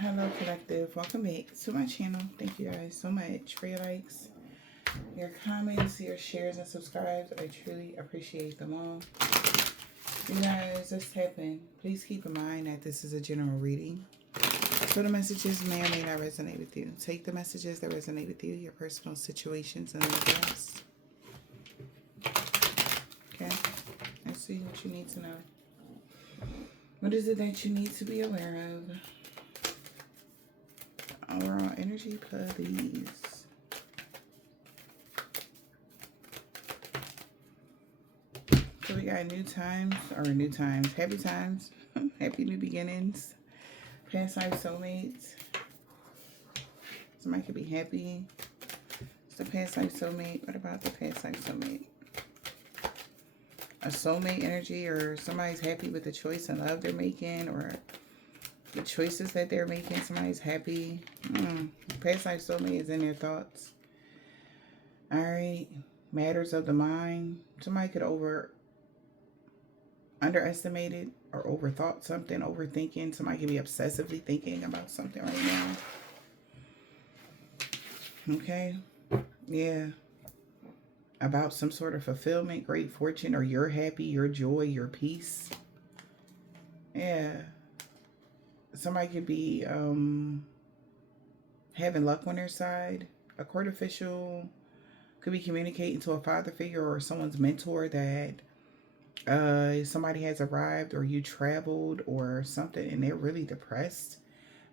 Hello collective, welcome back to my channel. Thank you guys so much for your likes, your comments, your shares and subscribes. I truly appreciate them all. You guys, let's tap in. Please keep in mind that this is a general reading, so the messages may or may not resonate with you. Take the messages that resonate with you, your personal situations, and the rest. Okay, let's see what you need to know. What is it that you need to be aware of? Overall energy, please. So we got new times, happy times, happy new beginnings, past life soulmates. Somebody could be happy. It's the past life soulmate. What about the past life soulmate? A soulmate energy, or somebody's happy with the choice and love they're making, or the choices that they're making. Somebody's happy. Past life soulmate is in their thoughts. All right. Matters of the mind. Somebody could underestimated or overthought something, overthinking. Somebody could be obsessively thinking about something right now. Okay. Yeah. About some sort of fulfillment, great fortune, or you're happy, your joy, your peace. Yeah. Somebody could be having luck on their side. A court official could be communicating to a father figure or someone's mentor that somebody has arrived, or you traveled or something, and they're really depressed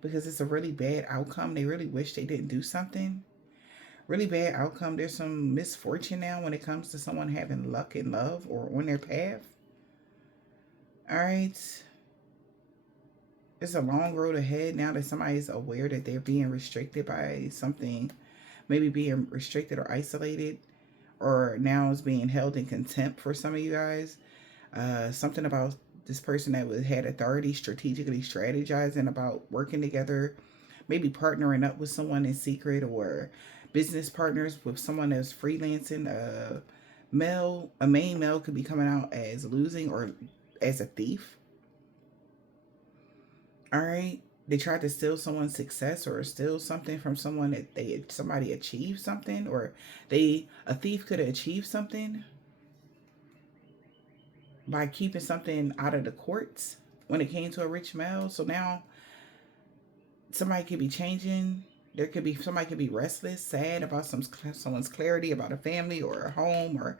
because it's a really bad outcome. They really wish they didn't do something. Really bad outcome. There's some misfortune now when it comes to someone having luck in love or on their path. All right. It's a long road ahead now that somebody's aware that they're being restricted by something, maybe being restricted or isolated, or now is being held in contempt for some of you guys. Something about this person that had authority, strategically strategizing about working together, maybe partnering up with someone in secret, or business partners with someone that's freelancing. A main male could be coming out as losing or as a thief. All right. They tried to steal someone's success or steal something from someone that somebody achieved something, or a thief could have achieved something by keeping something out of the courts when it came to a rich male. So now somebody could be changing. Somebody could be restless, sad about someone's clarity about a family or a home or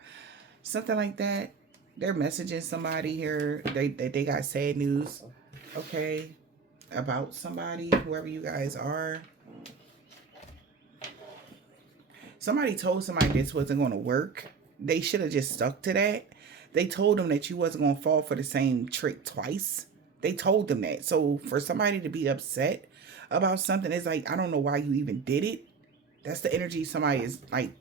something like that. They're messaging somebody here. They got sad news. Okay. About somebody, whoever you guys are. Somebody told somebody this wasn't going to work. They should have just stuck to that. They told them that you wasn't going to fall for the same trick twice. They told them that. So for somebody to be upset about something, it's like, I don't know why you even did it. That's the energy somebody is like,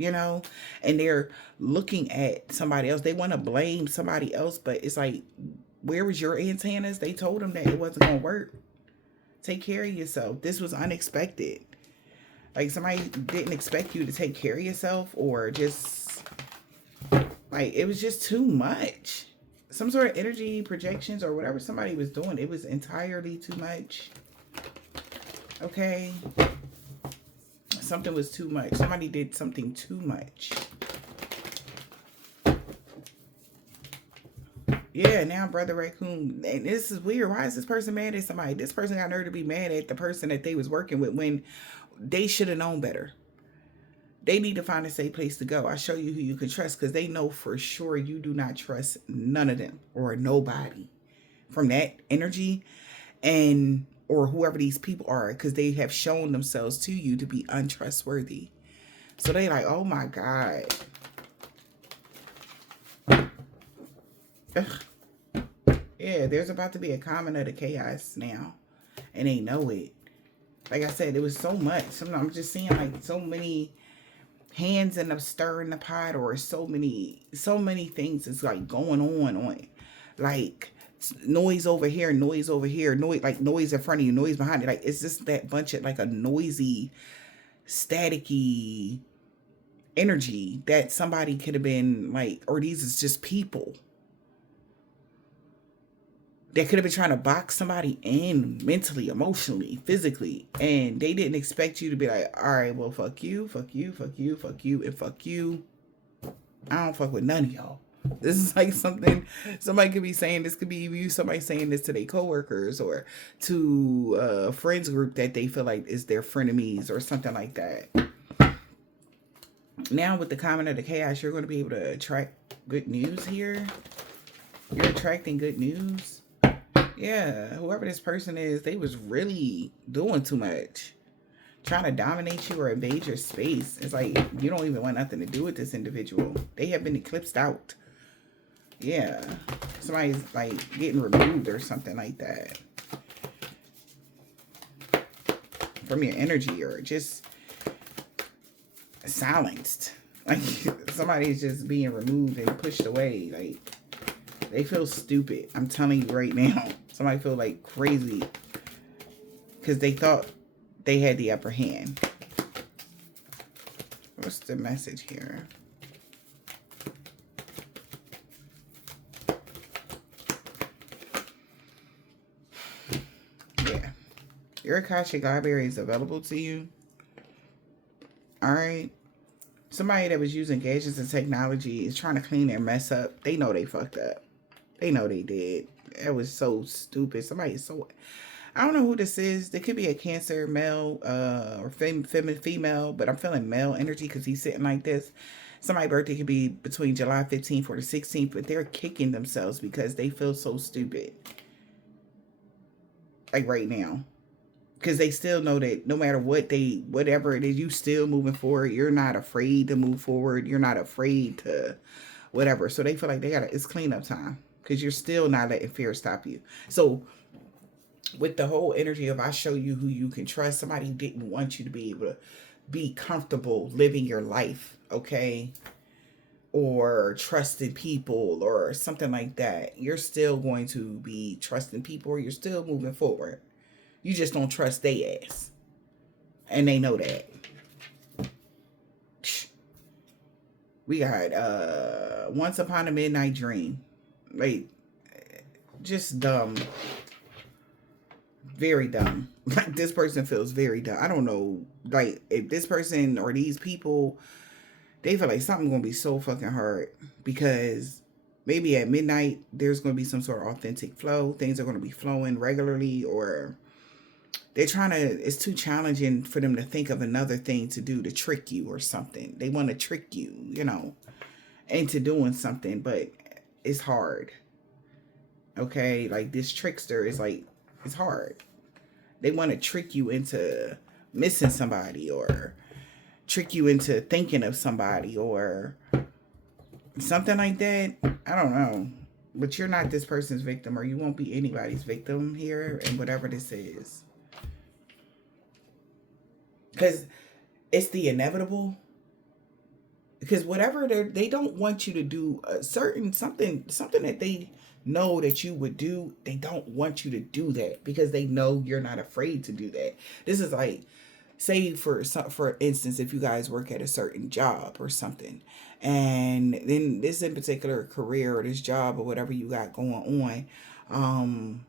and they're looking at somebody else. They want to blame somebody else, but it's like, where was your antennas? They told them that it wasn't going to work. Take care of yourself. This was unexpected. Like somebody didn't expect you to take care of yourself, or just like it was just too much. Some sort of energy projections or whatever somebody was doing, it was entirely too much. Okay. Something was too much. Somebody did something too much. Yeah, now Brother Raccoon. And this is weird. Why is this person mad at somebody? This person got nerve to be mad at the person that they was working with when they should have known better. They need to find a safe place to go. I show you who you can trust, because they know for sure you do not trust none of them or nobody from that energy, and or whoever these people are, because they have shown themselves to you to be untrustworthy. So they like, oh my God. Ugh. Yeah, there's about to be a comment of the chaos now, and they know it. Like I said, it was so much. I'm just seeing like so many hands in the stirring the pot, or so many things is like going on. Like noise over here, noise like noise in front of you, noise behind it. Like it's just that bunch of like a noisy, staticky energy that somebody could have been like, or these is just people. They could have been trying to box somebody in mentally, emotionally, physically, and they didn't expect you to be like, all right, well, fuck you, fuck you, fuck you, fuck you, and fuck you. I don't fuck with none of y'all. This is like something somebody could be saying. This could be you, somebody saying this to their coworkers or to a friends group that they feel like is their frenemies or something like that. Now with the comment of the chaos, you're going to be able to attract good news here. You're attracting good news. Yeah, whoever this person is, they was really doing too much. Trying to dominate you or invade your space. It's like you don't even want nothing to do with this individual. They have been eclipsed out. Yeah. Somebody's like getting removed or something like that from your energy, or just silenced. Like somebody's just being removed and pushed away. Like they feel stupid. I'm telling you right now. Somebody feel like crazy because they thought they had the upper hand. What's the message here? Yeah. Your Akashic Library is available to you. Alright. Somebody that was using gadgets and technology is trying to clean their mess up. They know they fucked up. They know they did. It was so stupid. Somebody is so... I don't know who this is. There could be a Cancer male or female, but I'm feeling male energy because he's sitting like this. Somebody's birthday could be between July 15th or the 16th, but they're kicking themselves because they feel so stupid. Like right now. Because they still know that no matter what whatever it is, you still moving forward. You're not afraid to move forward. You're not afraid to whatever. So they feel like it's cleanup time because you're still not letting fear stop you. So with the whole energy of I show you who you can trust, somebody didn't want you to be able to be comfortable living your life, okay? Or trusting people or something like that. You're still going to be trusting people, or you're still moving forward. You just don't trust they ass. And they know that. We got Once Upon a Midnight Dream. Like, just dumb. Very dumb. Like, this person feels very dumb. I don't know. Like, if this person or these people, they feel like something's going to be so fucking hard. Because maybe at midnight, there's going to be some sort of authentic flow. Things are going to be flowing regularly, or they're trying to, it's too challenging for them to think of another thing to do to trick you or something. They want to trick you, you know, into doing something, but it's hard. Okay? Like, this trickster is like, it's hard. They want to trick you into missing somebody, or trick you into thinking of somebody, or something like that. I don't know. But you're not this person's victim, or you won't be anybody's victim here, and whatever this is. Because it's the inevitable. Because whatever they don't want you to do a certain something that they know that you would do, they don't want you to do that because they know you're not afraid to do that. This is like, say for instance, if you guys work at a certain job or something, and then this in particular career or this job or whatever you got going on,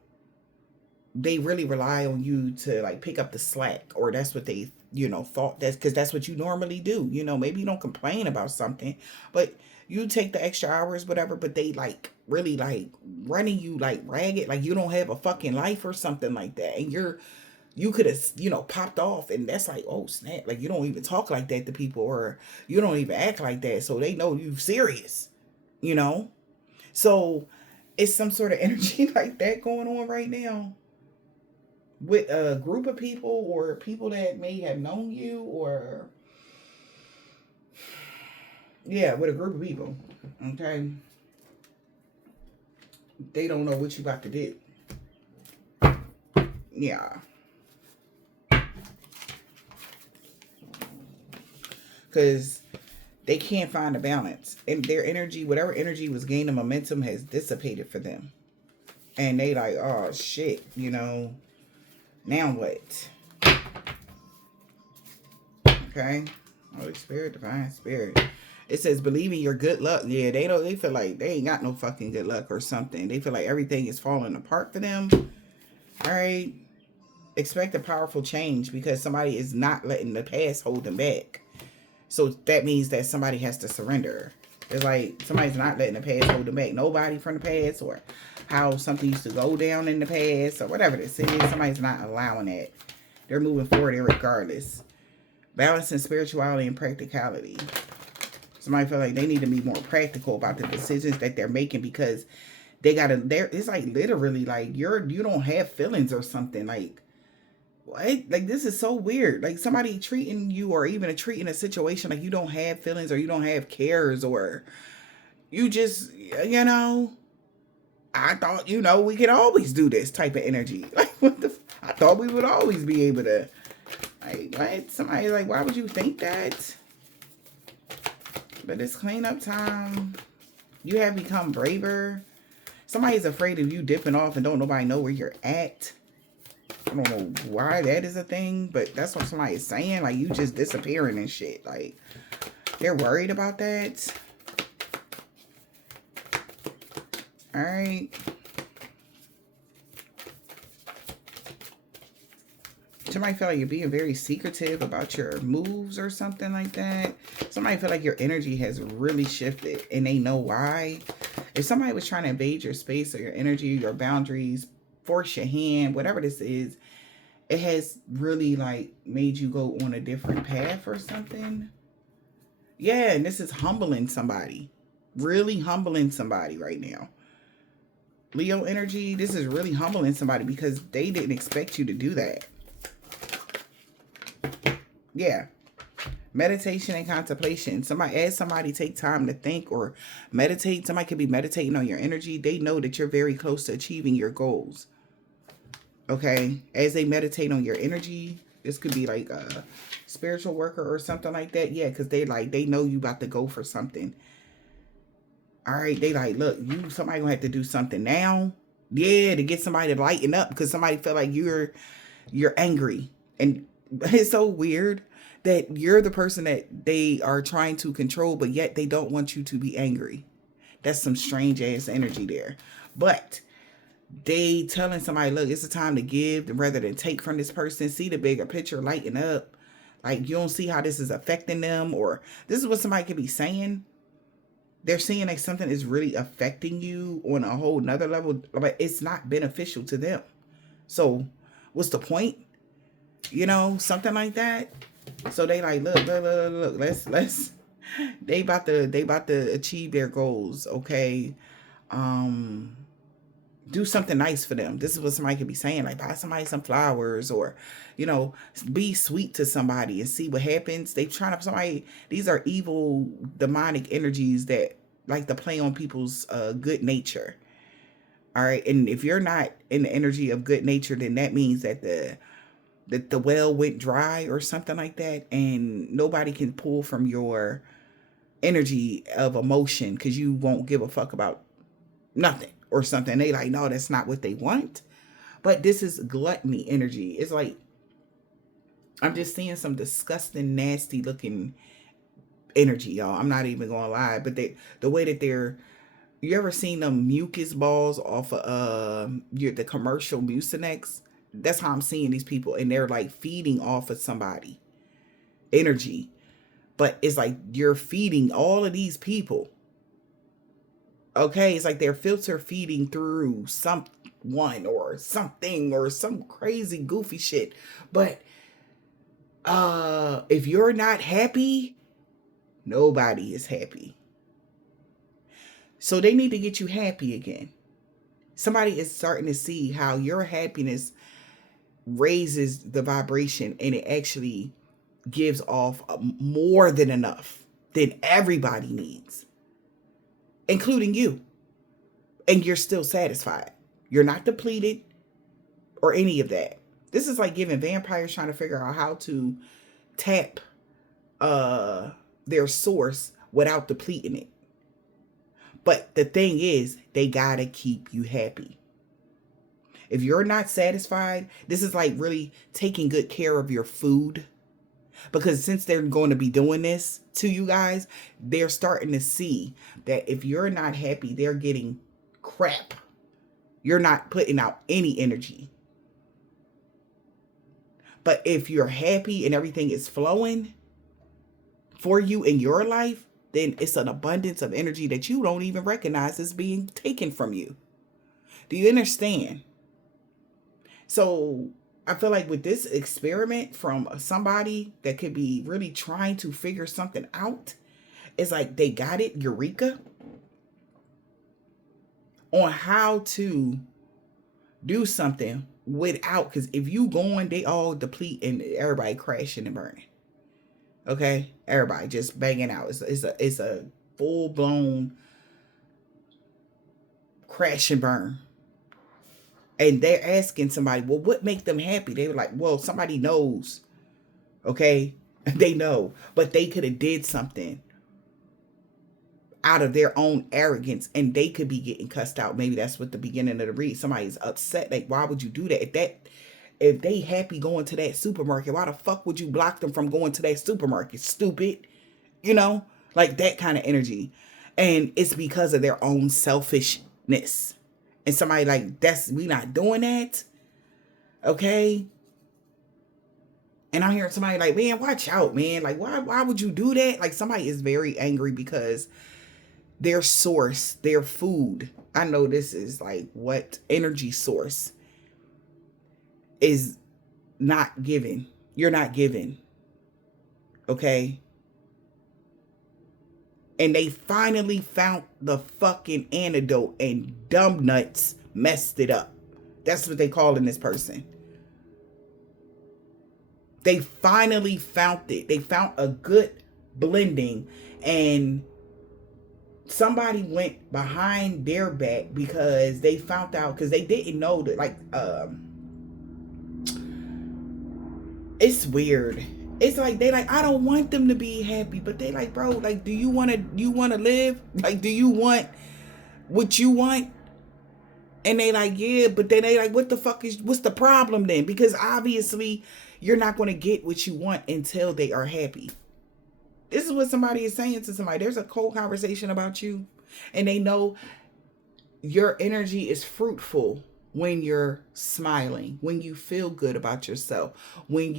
they really rely on you to like pick up the slack, or that's what they, you know, thought, that's because that's what you normally do. You know, maybe you don't complain about something, but you take the extra hours, whatever, but they like really like running you like ragged, like you don't have a fucking life or something like that. And you could have, you know, popped off, and that's like, oh snap, like you don't even talk like that to people, or you don't even act like that. So they know you serious, you know? So it's some sort of energy like that going on right now with a group of people, or people that may have known you, or yeah, with a group of people. Okay. They don't know what you about to do. Yeah. Because they can't find a balance. And their energy, whatever energy was gaining momentum, has dissipated for them. And they like, oh shit, you know, now what? Okay. Holy Spirit, Divine Spirit. It says believing your good luck. Yeah, they feel like they ain't got no fucking good luck or something. They feel like everything is falling apart for them. All right. Expect a powerful change because somebody is not letting the past hold them back. So that means that somebody has to surrender. It's like somebody's not letting the past hold them back. Nobody from the past, or how something used to go down in the past, or whatever this is. Somebody's not allowing it. They're moving forward regardless. Balancing spirituality and practicality. Somebody feel like they need to be more practical about the decisions that they're making, because they gotta. It's like literally like you don't have feelings or something. Like what? Like this is so weird. Like somebody treating you, or even treating a situation like you don't have feelings, or you don't have cares, or you just I thought we could always do this type of energy. Like what the? I thought we would always be able to. Like what? Somebody like, why would you think that? But it's cleanup time. You have become braver. Somebody's afraid of you dipping off and don't nobody know where you're at. I don't know why that is a thing, but that's what somebody is saying. Like you just disappearing and shit. Like they're worried about that. All right. Somebody feel like you're being very secretive about your moves or something like that. Somebody feel like your energy has really shifted and they know why. If somebody was trying to invade your space or your energy, your boundaries, force your hand, whatever this is, it has really like made you go on a different path or something. Yeah, and this is humbling somebody. Really humbling somebody right now. Leo energy, this is really humbling somebody because they didn't expect you to do that. Yeah. Meditation and contemplation. Somebody take time to think or meditate. Somebody could be meditating on your energy. They know that you're very close to achieving your goals. Okay. As they meditate on your energy, this could be like a spiritual worker or something like that. Yeah, because they know you about to go for something. All right. They like, look, somebody gonna have to do something now. Yeah, to get somebody to lighten up because somebody felt like you're angry. And it's so weird that you're the person that they are trying to control, but yet they don't want you to be angry. That's some strange ass energy there. But they telling somebody, look, it's a time to give rather than take from this person. See the bigger picture, lighten up. Like you don't see how this is affecting them, or this is what somebody could be saying. They're seeing like something is really affecting you on a whole nother level, but it's not beneficial to them. So what's the point? Something like that. So they like, look, let's they about to achieve their goals. Okay. Do something nice for them. This is what somebody could be saying, like buy somebody some flowers, or be sweet to somebody and see what happens. They trying to somebody. These are evil demonic energies that like to play on people's good nature. All right. And if you're not in the energy of good nature, then that means that the well went dry or something like that, and nobody can pull from your energy of emotion because you won't give a fuck about nothing or something. They like, no, that's not what they want. But this is gluttony energy. It's like I'm just seeing some disgusting, nasty looking energy, y'all. I'm not even gonna lie, but the way that you ever seen them mucus balls off of the commercial Mucinex? That's how I'm seeing these people, and they're like feeding off of somebody energy, but it's like you're feeding all of these people. Okay, it's like they're filter feeding through someone or something or some crazy goofy shit. But if you're not happy, nobody is happy. So they need to get you happy again. Somebody is starting to see how your happiness raises the vibration, and it actually gives off more than enough than everybody needs, including you. And you're still satisfied. You're not depleted or any of that. This is like giving vampires trying to figure out how to tap their source without depleting it. But the thing is, they gotta keep you happy. If you're not satisfied, this is like really taking good care of your food. Because since they're going to be doing this to you guys, they're starting to see that if you're not happy, they're getting crap. You're not putting out any energy. But if you're happy and everything is flowing for you in your life, then it's an abundance of energy that you don't even recognize is being taken from you. Do you understand? So I feel like with this experiment from somebody that could be really trying to figure something out, it's like they got it, eureka, on how to do something without, because if you going, they all deplete and everybody crashing and burning. Okay, everybody just banging out. It's a full blown crash and burn. And they're asking somebody, well, what make them happy? They were like, well, somebody knows. Okay, they know, but they could have did something out of their own arrogance, and they could be getting cussed out. Maybe that's what the beginning of the read. Somebody's upset. Like, why would you do that? If they happy going to that supermarket, why the fuck would you block them from going to that supermarket? Stupid. You know, like that kind of energy. And it's because of their own selfishness. And somebody like, we not doing that. Okay. And I'm hearing somebody like, man, watch out, man. Like, why would you do that? Like, somebody is very angry because their source, their food, I know this is like what energy source is not given. You're not given. Okay. And they finally found the fucking antidote, and dumb nuts messed it up. That's what they calling this person. They finally found it. They found a good blending, and somebody went behind their back because they found out, because they didn't know that, like, it's weird. It's like they like, I don't want them to be happy, but they like, bro, like, do you want to live? Like, do you want what you want? And they like, yeah, but then they like, what's the problem then? Because obviously you're not going to get what you want until they are happy. This is what somebody is saying to somebody. There's a cold conversation about you, and they know your energy is fruitful when you're smiling, when you feel good about yourself, when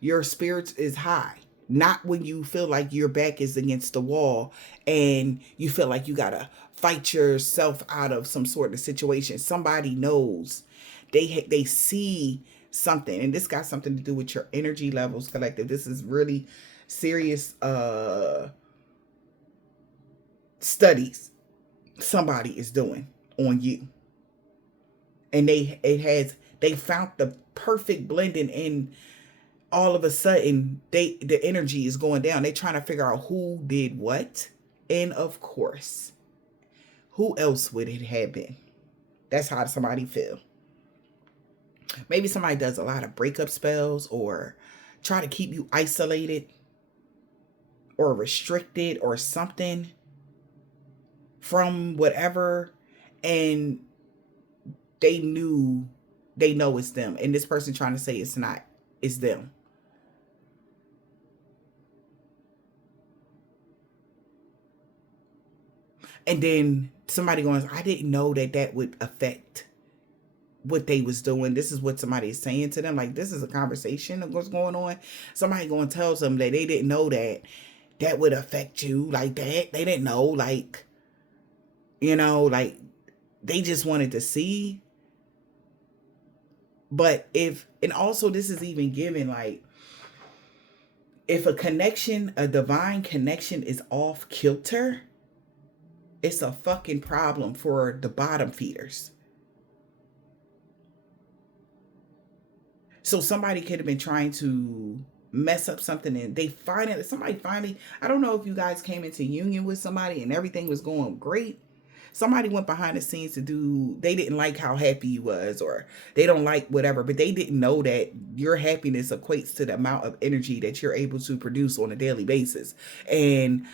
your spirits is high, not when you feel like your back is against the wall and you feel like you gotta fight yourself out of some sort of situation. Somebody knows, they see something, and this got something to do with your energy levels, collective. This is really serious studies somebody is doing on you, and they found the perfect blending, and all of a sudden the energy is going down. They trying to figure out who did what, and of course, who else would it have been? That's how somebody feel. Maybe somebody does a lot of breakup spells, or try to keep you isolated or restricted or something from whatever, and they know it's them, and this person trying to say it's not, it's them. And then somebody going, I didn't know that would affect what they was doing. This is what somebody is saying to them. Like, this is a conversation of what's going on. Somebody going to tell them that they didn't know that would affect you like that. They didn't know, like, like, they just wanted to see. But and also this is even given, like, if a divine connection is off kilter, it's a fucking problem for the bottom feeders. So somebody could have been trying to mess up something, and somebody finally, I don't know if you guys came into union with somebody and everything was going great. Somebody went behind the scenes they didn't like how happy you was, or they don't like whatever, but they didn't know that your happiness equates to the amount of energy that you're able to produce on a daily basis. And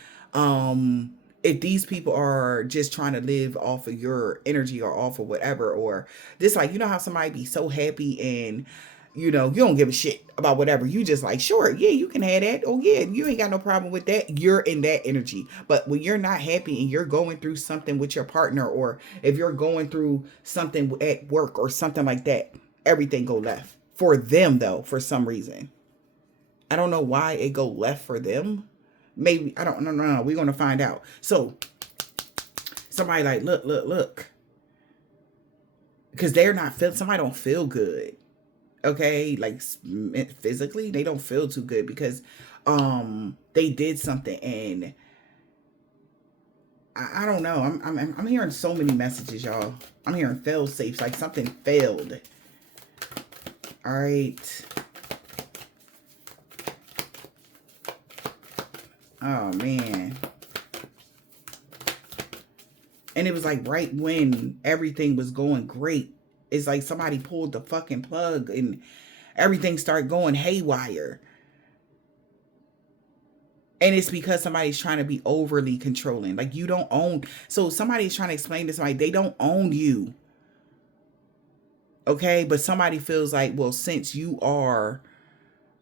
if these people are just trying to live off of your energy or off of whatever, or this, like, how somebody be so happy and you don't give a shit about whatever. You just like, sure, yeah, you can have that. Oh yeah, you ain't got no problem with that. You're in that energy. But when you're not happy and you're going through something with your partner, or if you're going through something at work or something like that, everything go left for them though, for some reason. I don't know why it go left for them. Maybe, I don't know. No, we're going to find out. So somebody like, look. Because they're not somebody don't feel good. Okay, like physically they don't feel too good because they did something, and I don't know. I'm hearing so many messages, y'all. I'm hearing fail safes, like something failed. All right. Oh man. And it was like right when everything was going great. It's like somebody pulled the fucking plug and everything started going haywire. And it's because somebody's trying to be overly controlling. Like, you don't own. So somebody's trying to explain to somebody, they don't own you. Okay? But somebody feels like, well, since you are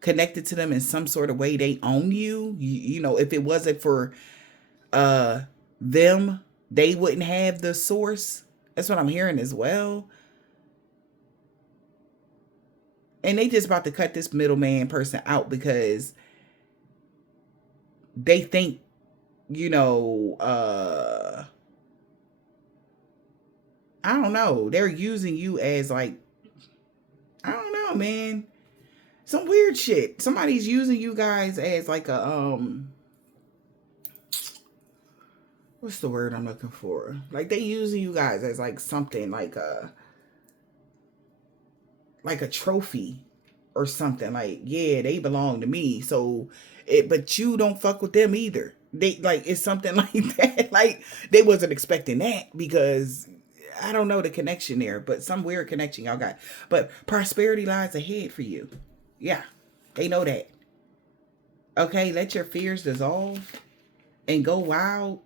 connected to them in some sort of way, they own you. You know, if it wasn't for them, they wouldn't have the source. That's what I'm hearing as well. And they just about to cut this middleman person out because they think, I don't know. They're using you as like, I don't know, man. Some weird shit. Somebody's using you guys as like a, what's the word I'm looking for? Like, they using you guys as like something like a trophy or something. Like, yeah, they belong to me. So but you don't fuck with them either. They like, it's something like that. Like, they wasn't expecting that because I don't know the connection there, but some weird connection y'all got. But prosperity lies ahead for you. Yeah, they know that. Okay, let your fears dissolve and go wild.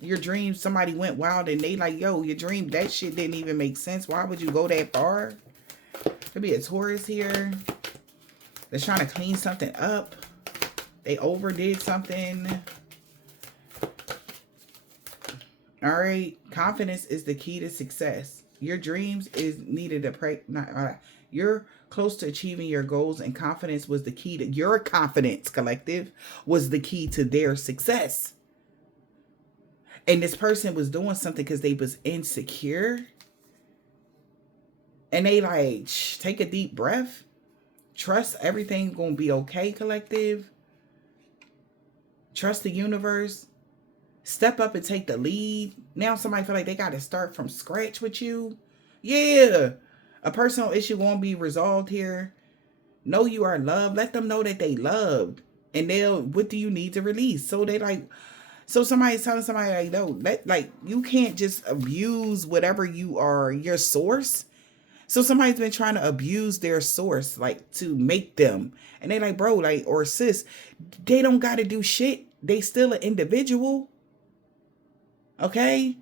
Your dreams, somebody went wild and they like, yo, your dream, that shit didn't even make sense. Why would you go that far? Could be a Taurus here that's trying to clean something up. They overdid something. All right. Confidence is the key to success. Your dreams is needed to you're close to achieving your goals, and confidence was the key to your confidence, collective, was the key to their success. And this person was doing something because they was insecure. And they like, take a deep breath. Trust everything's going to be okay, collective. Trust the universe. Step up and take the lead. Now somebody feel like they got to start from scratch with you. Yeah. A personal issue won't be resolved here. Know you are loved. Let them know that they loved. And what do you need to release? So they like, so somebody's telling somebody like, no, you can't just abuse whatever you are, your source. So somebody's been trying to abuse their source, like, to make them. And they like, bro, like, or sis, they don't got to do shit. They still an individual. Okay?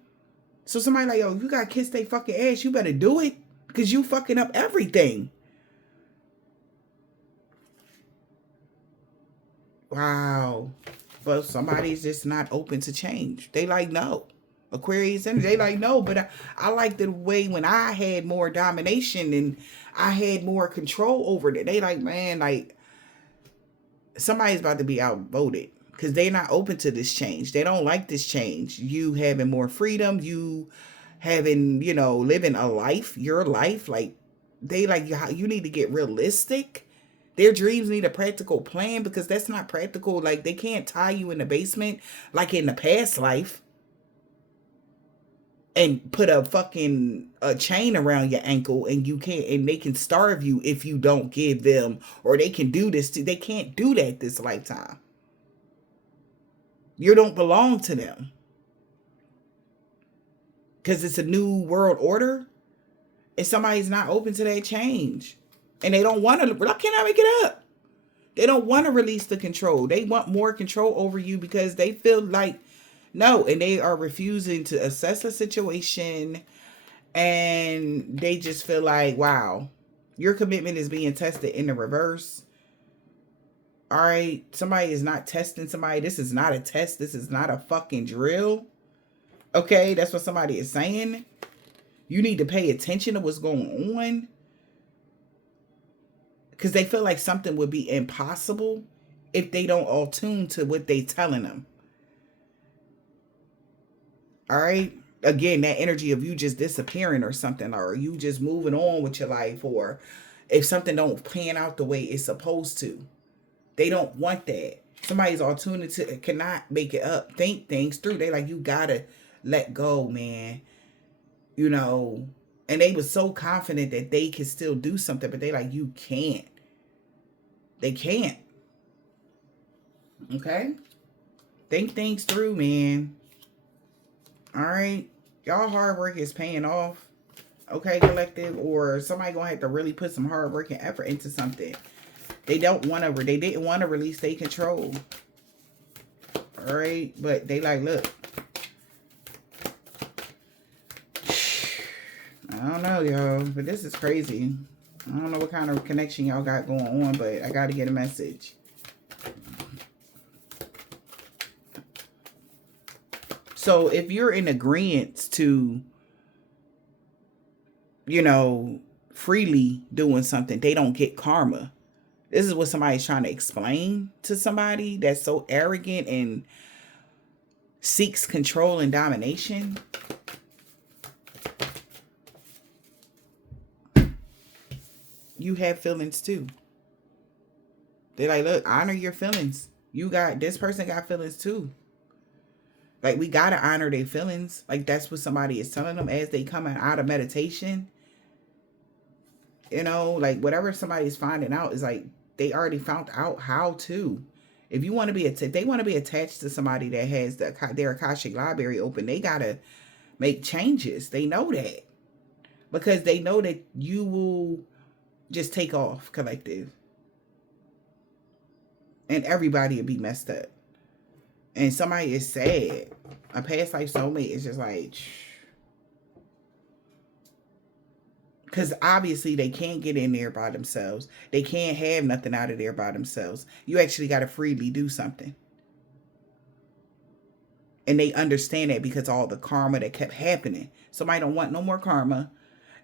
So somebody like, yo, you got to kiss their fucking ass. You better do it because you fucking up everything. Wow. But somebody's just not open to change. They like, no. Aquarius energy, they like, no, but I like the way when I had more domination and I had more control over it. They like, man, like, somebody's about to be outvoted because they're not open to this change. They don't like this change. You having more freedom, you having, living a life, your life. Like, they like, you need to get realistic. Their dreams need a practical plan because that's not practical. Like, they can't tie you in the basement like in the past life and put a fucking chain around your ankle, and they can starve you if you don't give them, or they can do this they can't do that this lifetime. You don't belong to them because it's a new world order, and somebody's not open to that change, and they don't want to. Can I make it up? They don't want to release the control. They want more control over you because they feel like, no, and they are refusing to assess the situation, and they just feel like, wow, Your commitment is being tested in the reverse. All right. Somebody is not testing somebody. This is not a test. This is not a fucking drill. Okay. That's what somebody is saying. You need to pay attention to what's going on. Because they feel like something would be impossible if they don't all tune to what they telling them. All right. Again, that energy of you just disappearing or something, or you just moving on with your life, or if something don't pan out the way it's supposed to. They don't want that. Somebody's all tuned into cannot make it up. Think things through. They like, you gotta let go, man. You know, and they was so confident that they could still do something, but they like, you can't. They can't. Okay? Think things through, man. All right? Y'all hard work is paying off. Okay, collective? Or somebody gonna have to really put some hard work and effort into something. They didn't want to release their control. All right? But they like, look. I don't know, y'all. But this is crazy. I don't know what kind of connection y'all got going on, but I got to get a message. So if you're in agreement to, you know, freely doing something, they don't get karma. This is what somebody's trying to explain to somebody that's so arrogant and seeks control and domination. You have feelings too. They're like, look, honor your feelings. This person got feelings too. Like, we got to honor their feelings. Like, that's what somebody is telling them as they come out of meditation. You know, like, whatever somebody's finding out is like, they already found out how to. If you want to be, if they want to be attached to somebody that has their Akashic library open, they got to make changes. They know that. Because they know that you will just take off, collective. And everybody will be messed up. And somebody is sad. A past life soulmate is just like, because obviously they can't get in there by themselves. They can't have nothing out of there by themselves. You actually got to freely do something. And they understand that because all the karma that kept happening. Somebody don't want no more karma.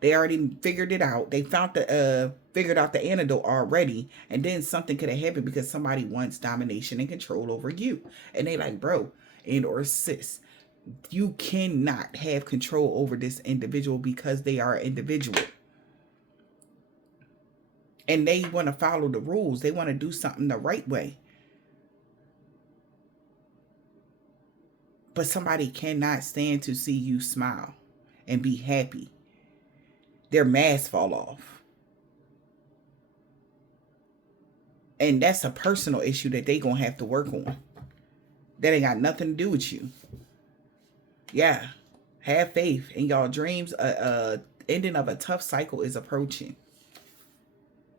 They already figured it out. They figured out the antidote already. And then something could have happened because somebody wants domination and control over you. And they like, bro, and or sis, you cannot have control over this individual because they are an individual. And they want to follow the rules. They want to do something the right way. But somebody cannot stand to see you smile and be happy. Their mask fall off. And that's a personal issue that they gonna have to work on. That ain't got nothing to do with you. Yeah. Have faith in y'all dreams. Ending of a tough cycle is approaching.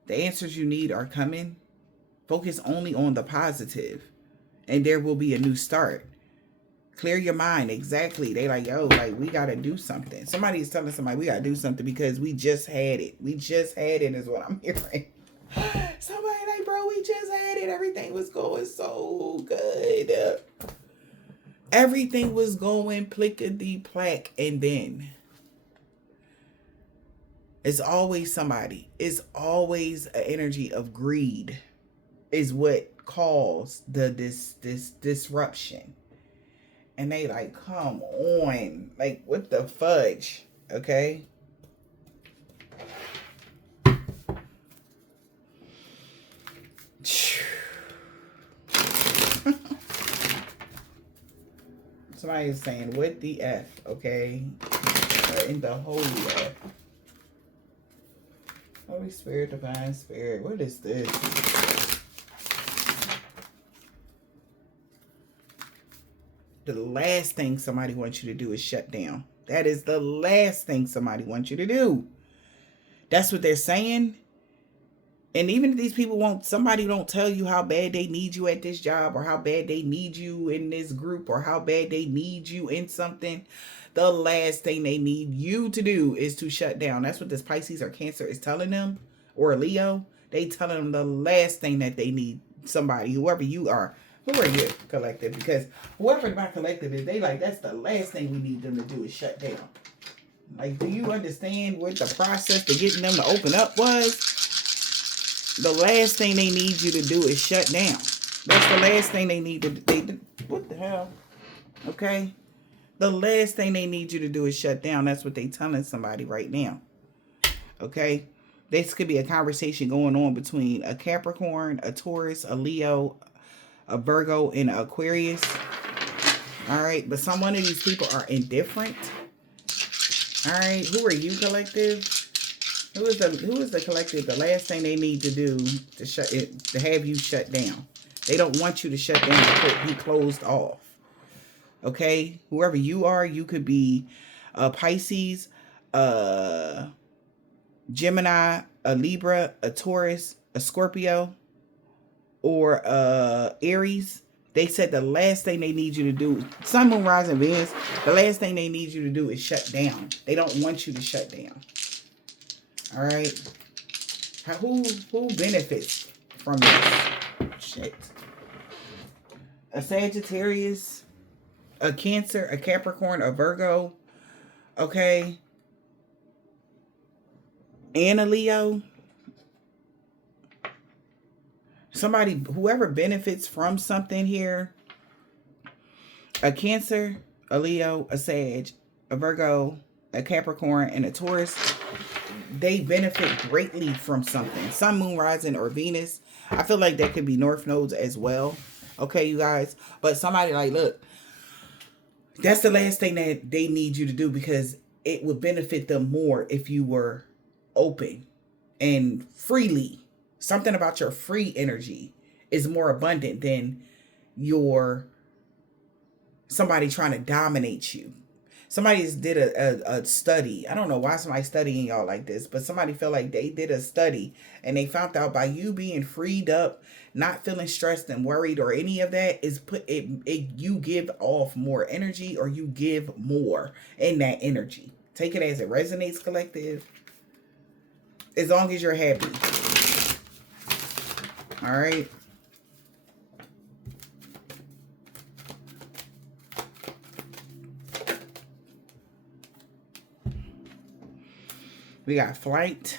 The answers you need are coming. Focus only on the positive. And there will be a new start. Clear your mind. Exactly. They like, yo, like, we got to do something. Somebody is telling somebody we got to do something because we just had it. We just had it is what I'm hearing. Somebody like, bro, we just had it. Everything was going so good. Everything was going plickety-plack. And then it's always somebody. It's always an energy of greed is what caused this disruption. And they like, come on. Like, what the fudge? Okay? Somebody is saying, what the F? Okay? In the holy F. Holy Spirit, Divine Spirit. What is this? The last thing somebody wants you to do is shut down. That is the last thing somebody wants you to do. That's what they're saying. And even if these people somebody don't tell you how bad they need you at this job, or how bad they need you in this group, or how bad they need you in something, the last thing they need you to do is to shut down. That's what this Pisces or Cancer is telling them. or a Leo, they telling them the last thing that they need somebody, whoever you are. Who are you, collective? Because whoever my collective is, they like, that's the last thing we need them to do is shut down. Like, do you understand what the process to getting them to open up was? The last thing they need you to do is shut down. That's the last thing they need to do. What the hell? Okay? The last thing they need you to do is shut down. That's what they telling somebody right now. Okay? This could be a conversation going on between a Capricorn, a Taurus, a Leo, a Virgo, and an Aquarius. All right? But some one of these people are indifferent. All right? Who are you, collective? Who is the collective? The last thing they need to do to have you shut down. They don't want you to shut down, to be closed off. Okay? Whoever you are, you could be a Pisces, Gemini, a Libra, a Taurus, a Scorpio, or Aries. They said the last thing they need you to do, Sun, Moon, Rising, Venus, the last thing they need you to do is shut down. They don't want you to shut down. All right? Who benefits from this? Shit. A Sagittarius, a Cancer, a Capricorn, a Virgo, okay, and a Leo. Somebody, whoever benefits from something here, a Cancer, a Leo, a Sag, a Virgo, a Capricorn, and a Taurus, they benefit greatly from something. Sun, Moon, Rising, or Venus. I feel like that could be North Nodes as well. Okay, you guys. But somebody like, look, that's the last thing that they need you to do, because it would benefit them more if you were open and freely. Something about your free energy is more abundant than your somebody trying to dominate you. Somebody did a study. I don't know why somebody's studying y'all like this, but somebody felt like they did a study and they found out by you being freed up, not feeling stressed and worried or any of that, is you give off more energy, or you give more in that energy. Take it as it resonates, collective. As long as you're happy. All right. We got flight.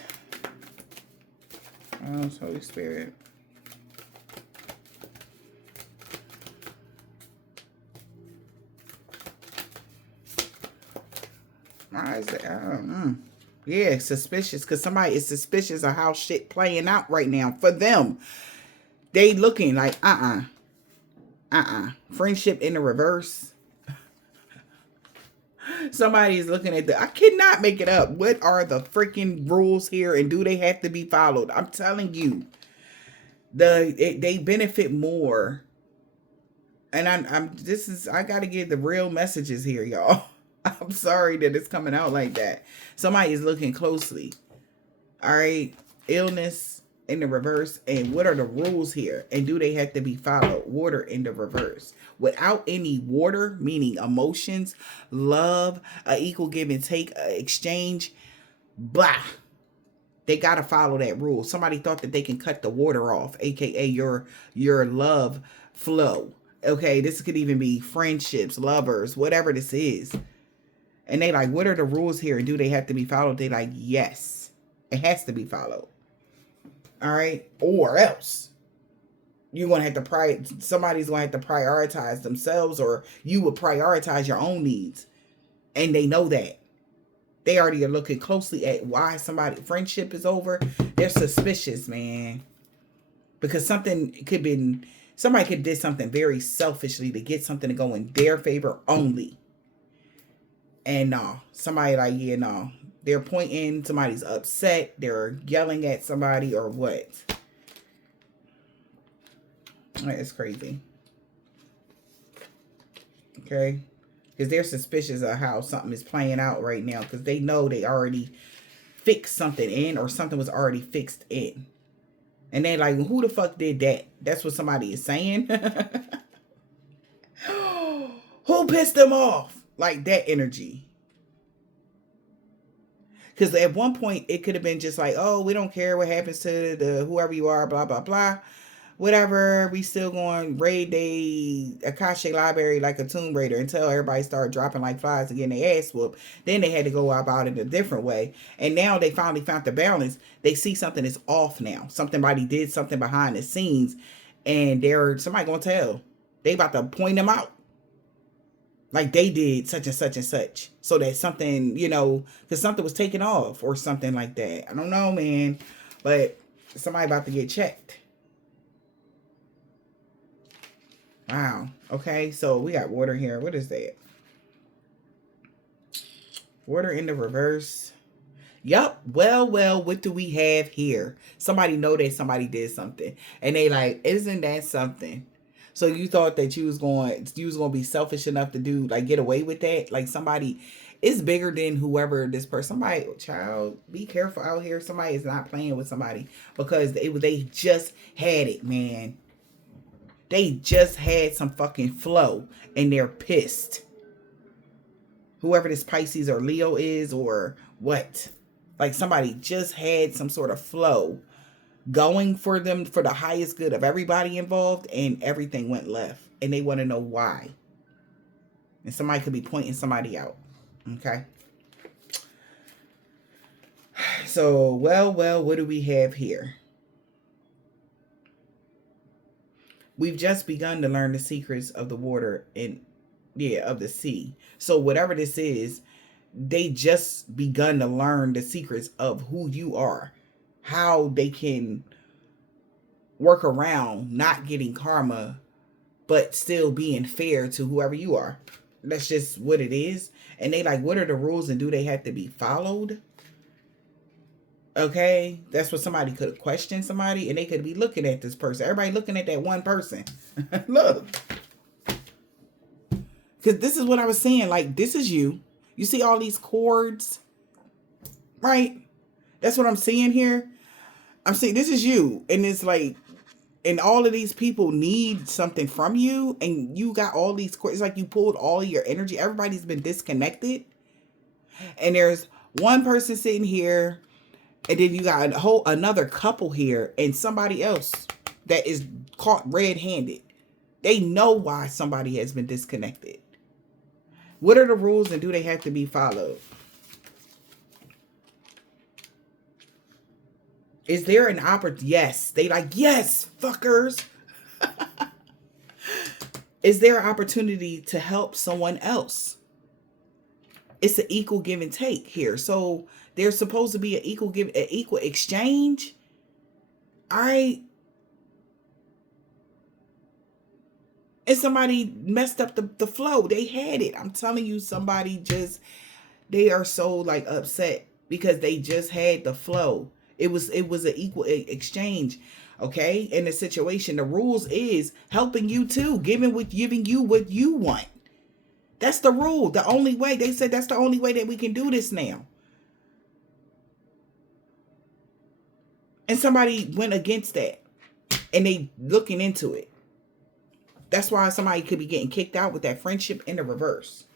Oh, Holy Spirit. Why is it? Yeah, suspicious, because somebody is suspicious of how shit playing out right now for them. They looking like, friendship in the reverse. Somebody's looking at I cannot make it up. What are the freaking rules here, and do they have to be followed? I'm telling you, they benefit more. And I got to give the real messages here, y'all. I'm sorry that it's coming out like that. Somebody is looking closely. All right. Illness in the reverse. And what are the rules here? And do they have to be followed? Water in the reverse. Without any water, meaning emotions, love, equal give and take, exchange, blah. They got to follow that rule. Somebody thought that they can cut the water off, aka your love flow. Okay, this could even be friendships, lovers, whatever this is. And they like, what are the rules here? And do they have to be followed? They like, yes, it has to be followed. All right. Or else you're going to have to somebody's going to have to prioritize themselves, or you will prioritize your own needs. And they know that. They already are looking closely at why friendship is over. They're suspicious, man. Because somebody could do something very selfishly to get something to go in their favor only. And no, somebody like, yeah, no. They're pointing, somebody's upset, they're yelling at somebody or what. It's crazy. Okay? Because they're suspicious of how something is playing out right now, because they know they already fixed something in, or something was already fixed in. And they're like, well, who the fuck did that? That's what somebody is saying. Who pissed them off? Like that energy. Because at one point it could have been just like, oh, we don't care what happens to the whoever you are, blah blah blah, whatever. We still going to raid the Akashic library like a Tomb Raider until everybody started dropping like flies and getting their ass whooped. Then they had to go about it a different way. And now they finally found the balance. They see something is off now. Somebody did something behind the scenes, and somebody gonna tell. They about to point them out. Like they did such and such and such. So that something, because something was taken off or something like that. I don't know, man. But somebody about to get checked. Wow. Okay, so we got water here. What is that? Water in the reverse. Yup. Well, what do we have here? Somebody know that somebody did something. And they like, isn't that something? So you thought that you was going to be selfish enough to do, like, get away with that? Like, somebody is bigger than whoever this person. Somebody, child, be careful out here. Somebody is not playing with somebody because they just had it, man. They just had some fucking flow and they're pissed. Whoever this Pisces or Leo is or what. Like somebody just had some sort of flow going for them for the highest good of everybody involved, and everything went left. And they want to know why. And somebody could be pointing somebody out. Okay. So, well, what do we have here? We've just begun to learn the secrets of the water and of the sea. So whatever this is, they just begun to learn the secrets of who you are, how they can work around not getting karma, but still being fair to whoever you are. That's just what it is. And they like, what are the rules and do they have to be followed? Okay, that's what somebody could have questioned somebody, and they could be looking at this person. Everybody looking at that one person. Look. Because this is what I was saying. Like, this is you. You see all these cords? Right? That's what I'm seeing here. I'm saying this is you. And it's like, and all of these people need something from you. And you got all these cords. It's like you pulled all of your energy. Everybody's been disconnected. And there's one person sitting here. And then you got another couple here and somebody else that is caught red-handed. They know why somebody has been disconnected. What are the rules and do they have to be followed? Is there an opportunity? Yes. They like, yes, fuckers. Is there an opportunity to help someone else? It's an equal give and take here. So there's supposed to be an equal exchange. All right. And somebody messed up the flow. They had it. I'm telling you, they are so like upset because they just had the flow. It was an equal exchange. Okay. In the situation, the rules is helping you too, giving you what you want. That's the rule. The only way, they said that's the only way that we can do this now. And somebody went against that and they looking into it. That's why somebody could be getting kicked out with that friendship in the reverse.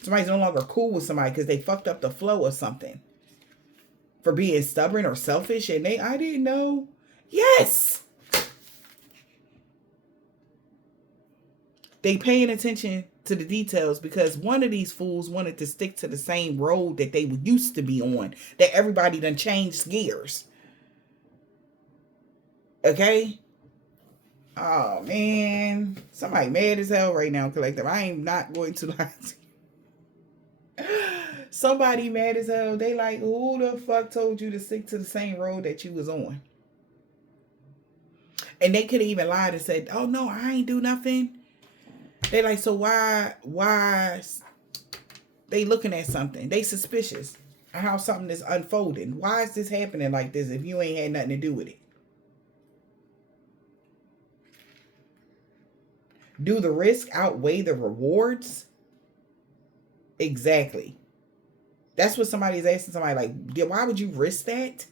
Somebody's no longer cool with somebody because they fucked up the flow of something. For being stubborn or selfish and I didn't know. Yes. They paying attention to the details because one of these fools wanted to stick to the same road that they used to be on. That everybody done changed gears. Okay? Oh, man. Somebody mad as hell right now, collective. I am not going to lie to you. Somebody mad as hell. They like, who the fuck told you to stick to the same road that you was on? And they could have even lied and said, oh, no, I ain't do nothing. They like, so why they looking at something? They suspicious of how something is unfolding. Why is this happening like this if you ain't had nothing to do with it? Do the risk outweigh the rewards? Exactly. That's what somebody's asking somebody like, why would you risk that?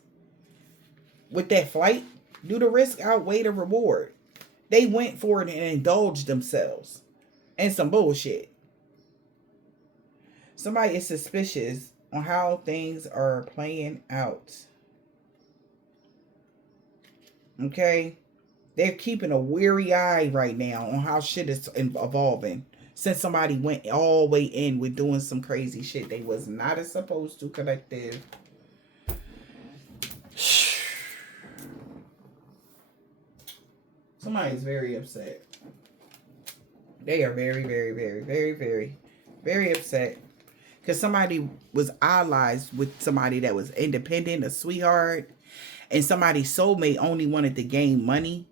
With that flight? Do the risk outweigh the reward? They went for it and indulged themselves in some bullshit. Somebody is suspicious on how things are playing out. Okay? They're keeping a weary eye right now on how shit is evolving. Since somebody went all the way in with doing some crazy shit they was not as supposed to, collective. Somebody's very upset. They are very, very, very, very, very, very upset. Because somebody was allies with somebody that was independent, a sweetheart, and somebody's soulmate only wanted to gain money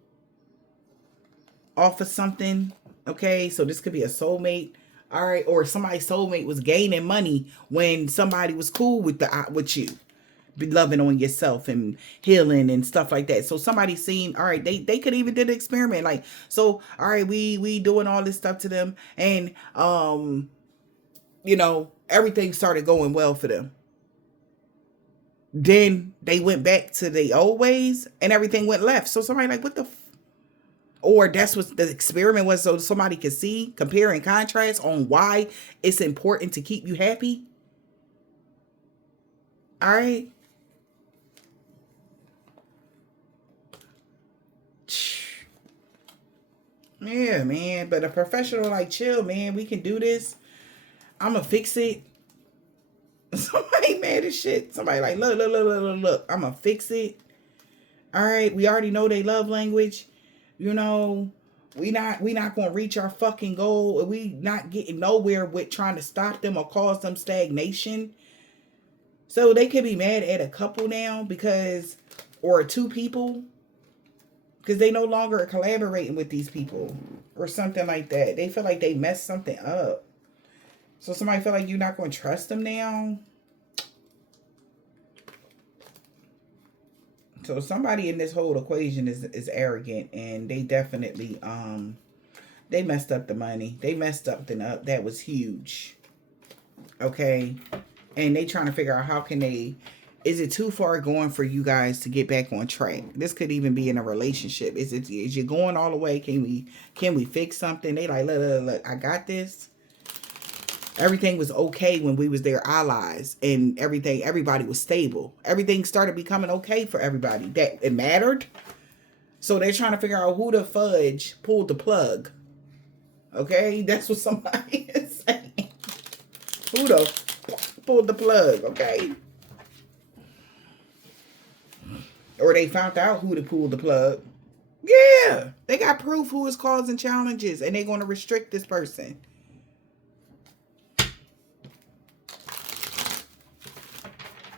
off of something. Okay, so this could be a soulmate. All right, or somebody's soulmate was gaining money when somebody was cool with you, be loving on yourself and healing and stuff like that. So somebody seen, all right, they could even did an experiment, like, so all right, we doing all this stuff to them, and everything started going well for them. Then they went back to the old ways and everything went left. So somebody like, what the or that's what the experiment was, so somebody could see, compare and contrast on why it's important to keep you happy. All right. Yeah, man. But a professional like, chill, man. We can do this. I'ma fix it. Somebody mad as shit. Somebody like, look. I'ma fix it. All right. We already know they love language. We not gonna reach our fucking goal. We not getting nowhere with trying to stop them or cause them stagnation. So they could be mad at a couple now because, or two people, because they no longer are collaborating with these people or something like that. They feel like they messed something up. So somebody feel like you're not going to trust them now. So somebody in this whole equation is arrogant, and they definitely they messed up the money. They messed something up that was huge. Okay, and they trying to figure out how can they. Is it too far going for you guys to get back on track? This could even be in a relationship. Is you going all the way? Can we fix something? They like, look, I got this. Everything was okay when we was their allies, and everybody was stable. Everything started becoming okay for everybody. That it mattered. So they're trying to figure out who the fudge pulled the plug. Okay, that's what somebody is saying. Who the pulled the plug? Okay. Or they found out who to pull the plug. Yeah, they got proof who is causing challenges, and they're going to restrict this person.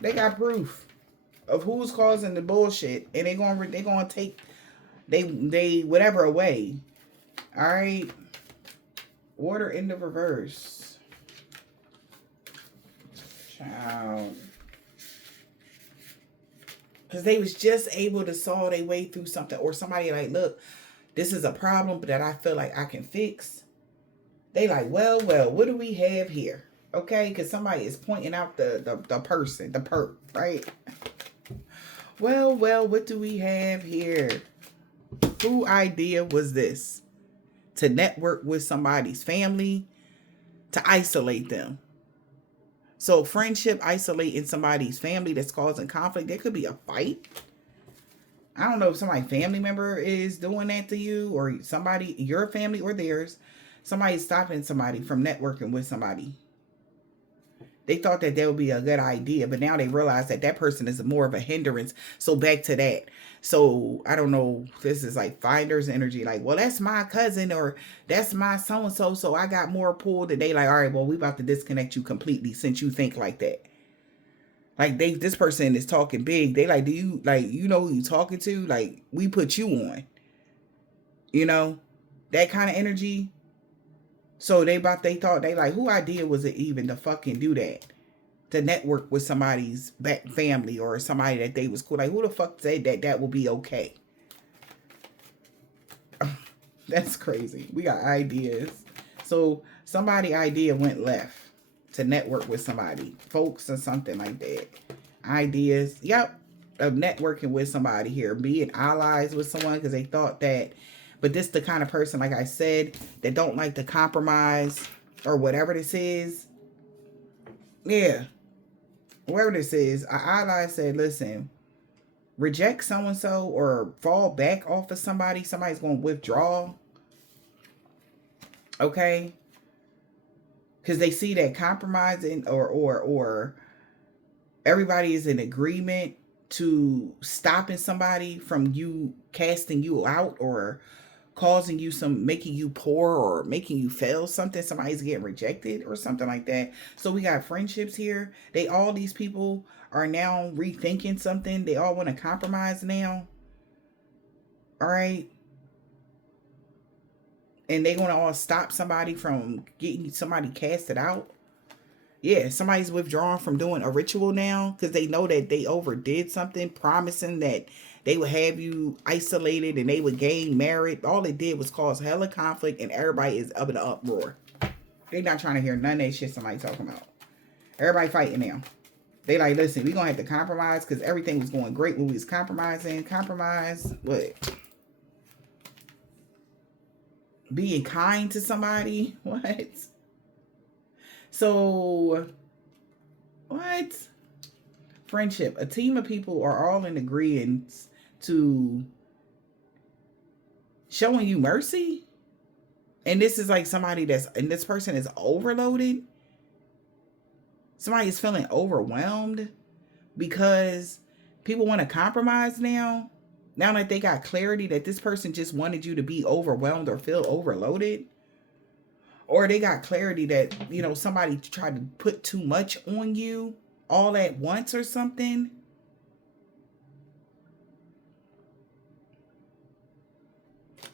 They got proof of who's causing the bullshit, and they're gonna take they whatever away. All right. Order in the reverse. Child. Because they was just able to saw their way through something, or somebody like, look, this is a problem that I feel like I can fix. They like, well, what do we have here? Okay, because somebody is pointing out the person, the perp, right? Well, what do we have here? Who idea was this? To network with somebody's family, to isolate them. So friendship isolating somebody's family that's causing conflict. There could be a fight. I don't know if somebody's family member is doing that to you, or somebody, your family or theirs. Somebody's stopping somebody from networking with somebody. They thought that would be a good idea, but now they realize that that person is more of a hindrance. So back to that. So I don't know. This is like finder's energy. Like, well, that's my cousin, or that's my so-and-so. So I got more pull that they like, all right, well, we about to disconnect you completely since you think like that. Like this person is talking big. They like, do you like, you know who you talking to? Like, we put you on, that kind of energy. So they thought they like, who idea was it even to fucking do that? To network with somebody's back family or somebody that they was cool. Like, who the fuck said that will be okay? That's crazy. We got ideas. So somebody idea went left to network with somebody, folks or something like that. Ideas, yep, of networking with somebody here, being allies with someone because they thought that. But this the kind of person, like I said, that don't like to compromise or whatever this is. Yeah. whoever this is, an ally said, listen, reject so-and-so or fall back off of somebody. Somebody's going to withdraw. Okay? Because they see that compromising or everybody is in agreement to stopping somebody from you casting you out or causing you making you poor or making you fail something. Somebody's getting rejected or something like that. So we got friendships here. All these people are now rethinking something. They all want to compromise now. All right. And they want to all stop somebody from getting somebody casted out. Yeah, somebody's withdrawing from doing a ritual now because they know that they overdid something, promising that they would have you isolated and they would gain merit. All it did was cause hella conflict and everybody is up in an uproar. They're not trying to hear none of that shit somebody talking about. Everybody fighting now. They like, listen, we're going to have to compromise because everything was going great when we was compromising. Compromise, what? Being kind to somebody? What? So, what? Friendship. A team of people are all in agreement to showing you mercy. And this is like somebody and this person is overloaded. Somebody is feeling overwhelmed because people want to compromise now. Now that they got clarity that this person just wanted you to be overwhelmed or feel overloaded. Or they got clarity that, somebody tried to put too much on you all at once or something.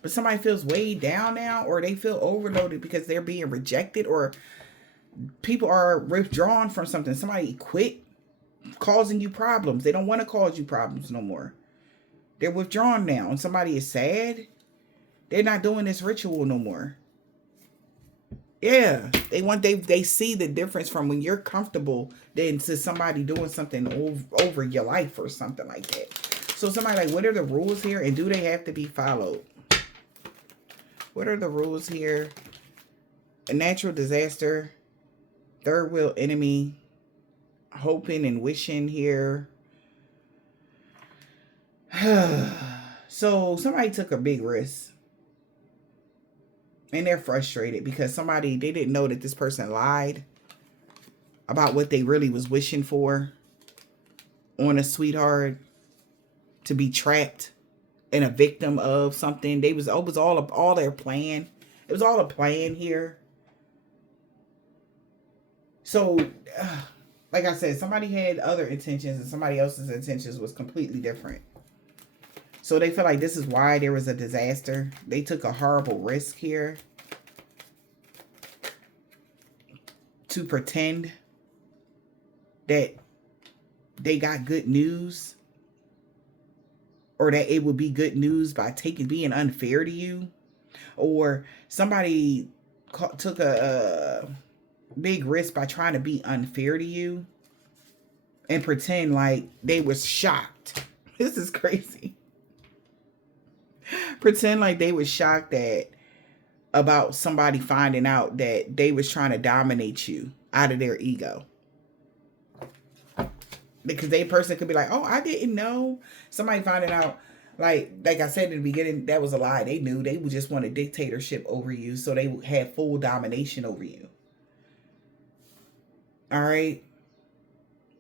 But somebody feels weighed down now, or they feel overloaded because they're being rejected, or people are withdrawn from something. Somebody quit causing you problems. They don't want to cause you problems no more. They're withdrawn now, and somebody is sad. They're not doing this ritual no more. Yeah, they see the difference from when you're comfortable than to somebody doing something over your life or something like that. So somebody like, what are the rules here, and do they have to be followed? What are the rules here? A natural disaster, third wheel enemy, hoping and wishing here. So somebody took a big risk. And they're frustrated because they didn't know that this person lied about what they really was wishing for on a sweetheart, to be trapped and a victim of something. It was all their plan. It was all a plan here. So, like I said, somebody had other intentions and somebody else's intentions was completely different. So they feel like this is why there was a disaster. They took a horrible risk here to pretend that they got good news, or that it would be good news by being unfair to you, or somebody took a big risk by trying to be unfair to you and pretend like they was shocked. This is crazy. Pretend like they was shocked about somebody finding out that they was trying to dominate you out of their ego. Because a person could be like, oh, I didn't know. Somebody finding out, like I said in the beginning, that was a lie. They knew. They would just want a dictatorship over you, so they had full domination over you. All right?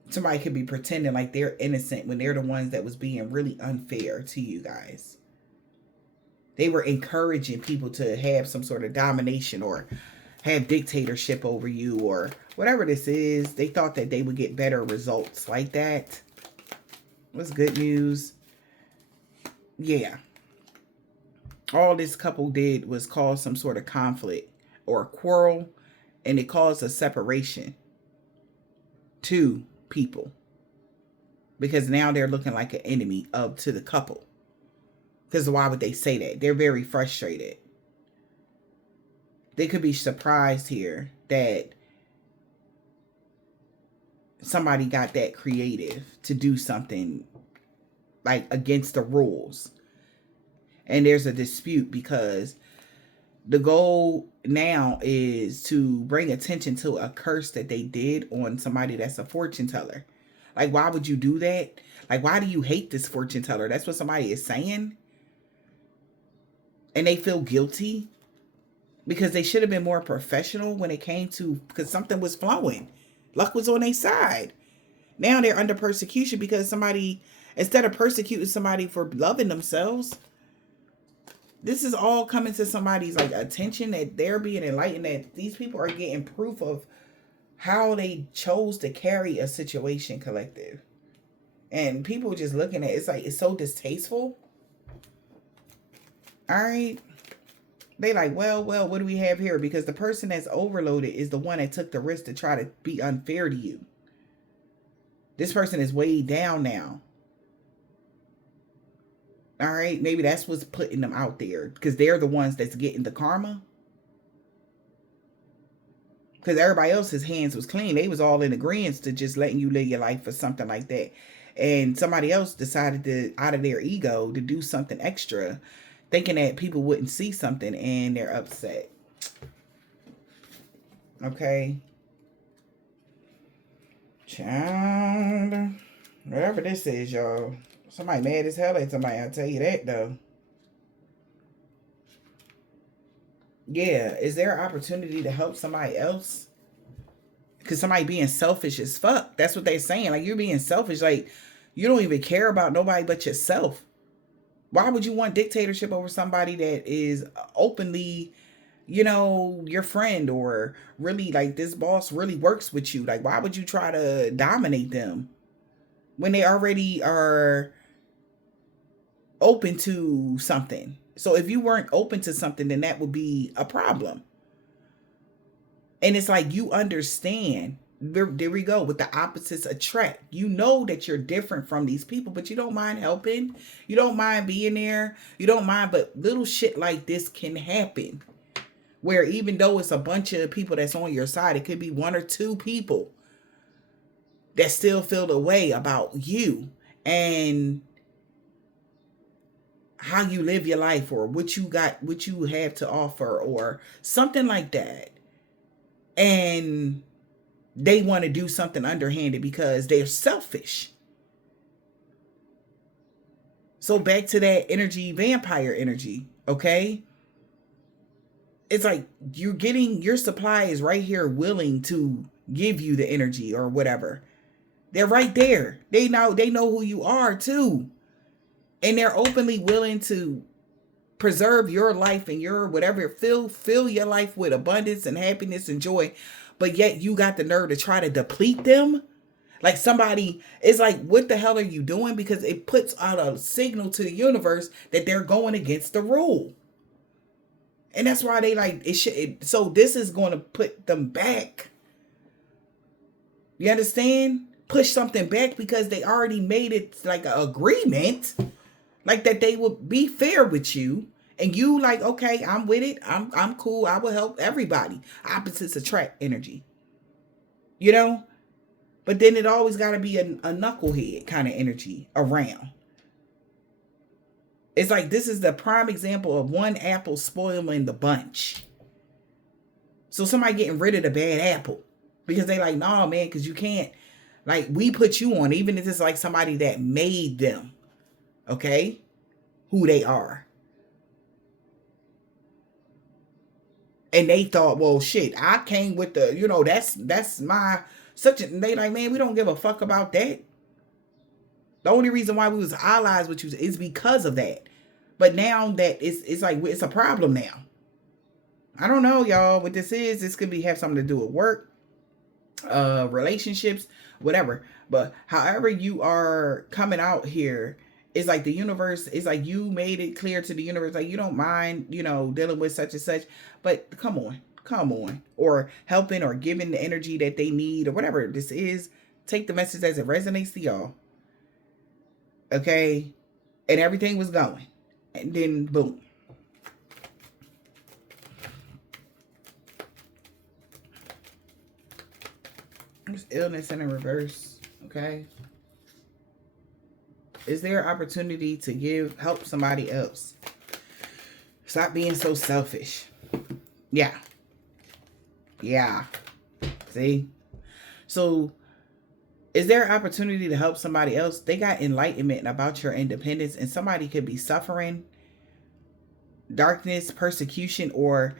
Somebody could be pretending like they're innocent when they're the ones that was being really unfair to you guys. They were encouraging people to have some sort of domination or have dictatorship over you or whatever this is. They thought that they would get better results like that. What's good news? Yeah. All this couple did was cause some sort of conflict or a quarrel, and it caused a separation to people. Because now they're looking like an enemy to the couple. Because why would they say that? They're very frustrated. They could be surprised here that somebody got that creative to do something like against the rules. And there's a dispute because the goal now is to bring attention to a curse that they did on somebody that's a fortune teller. Like, why would you do that? Like, why do you hate this fortune teller? That's what somebody is saying. And they feel guilty because they should have been more professional when it came to, because something was flowing. Luck was on their side. Now they're under persecution because somebody, instead of persecuting somebody for loving themselves, this is all coming to somebody's like attention, that they're being enlightened, that these people are getting proof of how they chose to carry a situation collective. And people just looking at it, it's like, it's so distasteful. All right. They like, well, what do we have here? Because the person that's overloaded is the one that took the risk to try to be unfair to you. This person is weighed down now. All right. Maybe that's what's putting them out there, because they're the ones that's getting the karma. Because everybody else's hands was clean. They was all in agreement to just letting you live your life or something like that. And somebody else decided to, out of their ego, to do something extra, thinking that people wouldn't see something, and they're upset. Okay. Child. Whatever this is, y'all. Somebody mad as hell at somebody, I'll tell you that, though. Yeah. Is there an opportunity to help somebody else? Because somebody being selfish as fuck. That's what they're saying. Like, you're being selfish. Like, you don't even care about nobody but yourself. Why would you want dictatorship over somebody that is openly, your friend, or really like this boss really works with you? Like, why would you try to dominate them when they already are open to something? So if you weren't open to something, then that would be a problem. And it's like, you understand. There we go. With the opposites attract. You know that you're different from these people, but you don't mind helping. You don't mind being there. You don't mind, but little shit like this can happen. Where even though it's a bunch of people that's on your side, it could be one or two people that still feel the way about you and how you live your life, or what you have to offer, or something like that. And they want to do something underhanded because they're selfish. So back to that energy, vampire energy, okay? It's like your supply is right here willing to give you the energy or whatever. They're right there. They know who you are too. And they're openly willing to preserve your life and your whatever, fill your life with abundance and happiness and joy. But yet you got the nerve to try to deplete them. Like, somebody is like, what the hell are you doing? Because it puts out a signal to the universe that they're going against the rule. And that's why they like it. So this is going to put them back. You understand? Push something back, because they already made it like an agreement, like that they will be fair with you. And you like, okay, I'm with it. I'm cool. I will help everybody. Opposites attract energy. But then it always got to be a knucklehead kind of energy around. It's like, this is the prime example of one apple spoiling the bunch. So somebody getting rid of the bad apple because they like, nah, man, because you can't, like, we put you on, even if it's like somebody that made them, okay, who they are. And they thought, well, shit, I came with the, that's my such a, they like, man, we don't give a fuck about that. The only reason why we was allies with you is because of that. But now that it's like, it's a problem now. I don't know, y'all, what this is. This could have something to do with work, relationships, whatever. But however you are coming out here, it's like the universe, it's like you made it clear to the universe, like, you don't mind, dealing with such and such, but come on, or helping or giving the energy that they need or whatever this is. Take the message as it resonates to y'all. Okay. And everything was going. And then boom. There's illness in the reverse. Okay. Is there opportunity to help somebody else? Stop being so selfish. Yeah. See? So Is there an opportunity to help somebody else? They got enlightenment about your independence, and somebody could be suffering darkness, persecution, or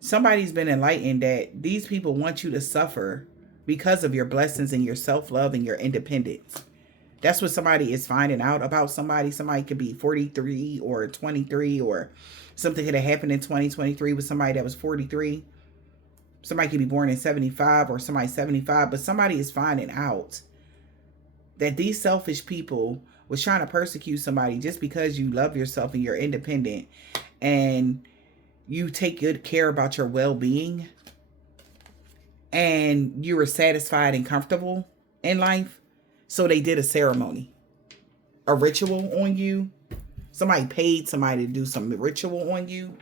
somebody's been enlightened that these people want you to suffer because of your blessings and your self-love and your independence. That's what somebody is finding out about somebody. Somebody could be 43 or 23, or something could have happened in 2023 with somebody that was 43. Somebody could be born in 75 or somebody 75, but somebody is finding out that these selfish people was trying to persecute somebody just because you love yourself and you're independent and you take good care about your well-being and you were satisfied and comfortable in life. So they did a ceremony, a ritual on you. Somebody paid somebody to do some ritual on you.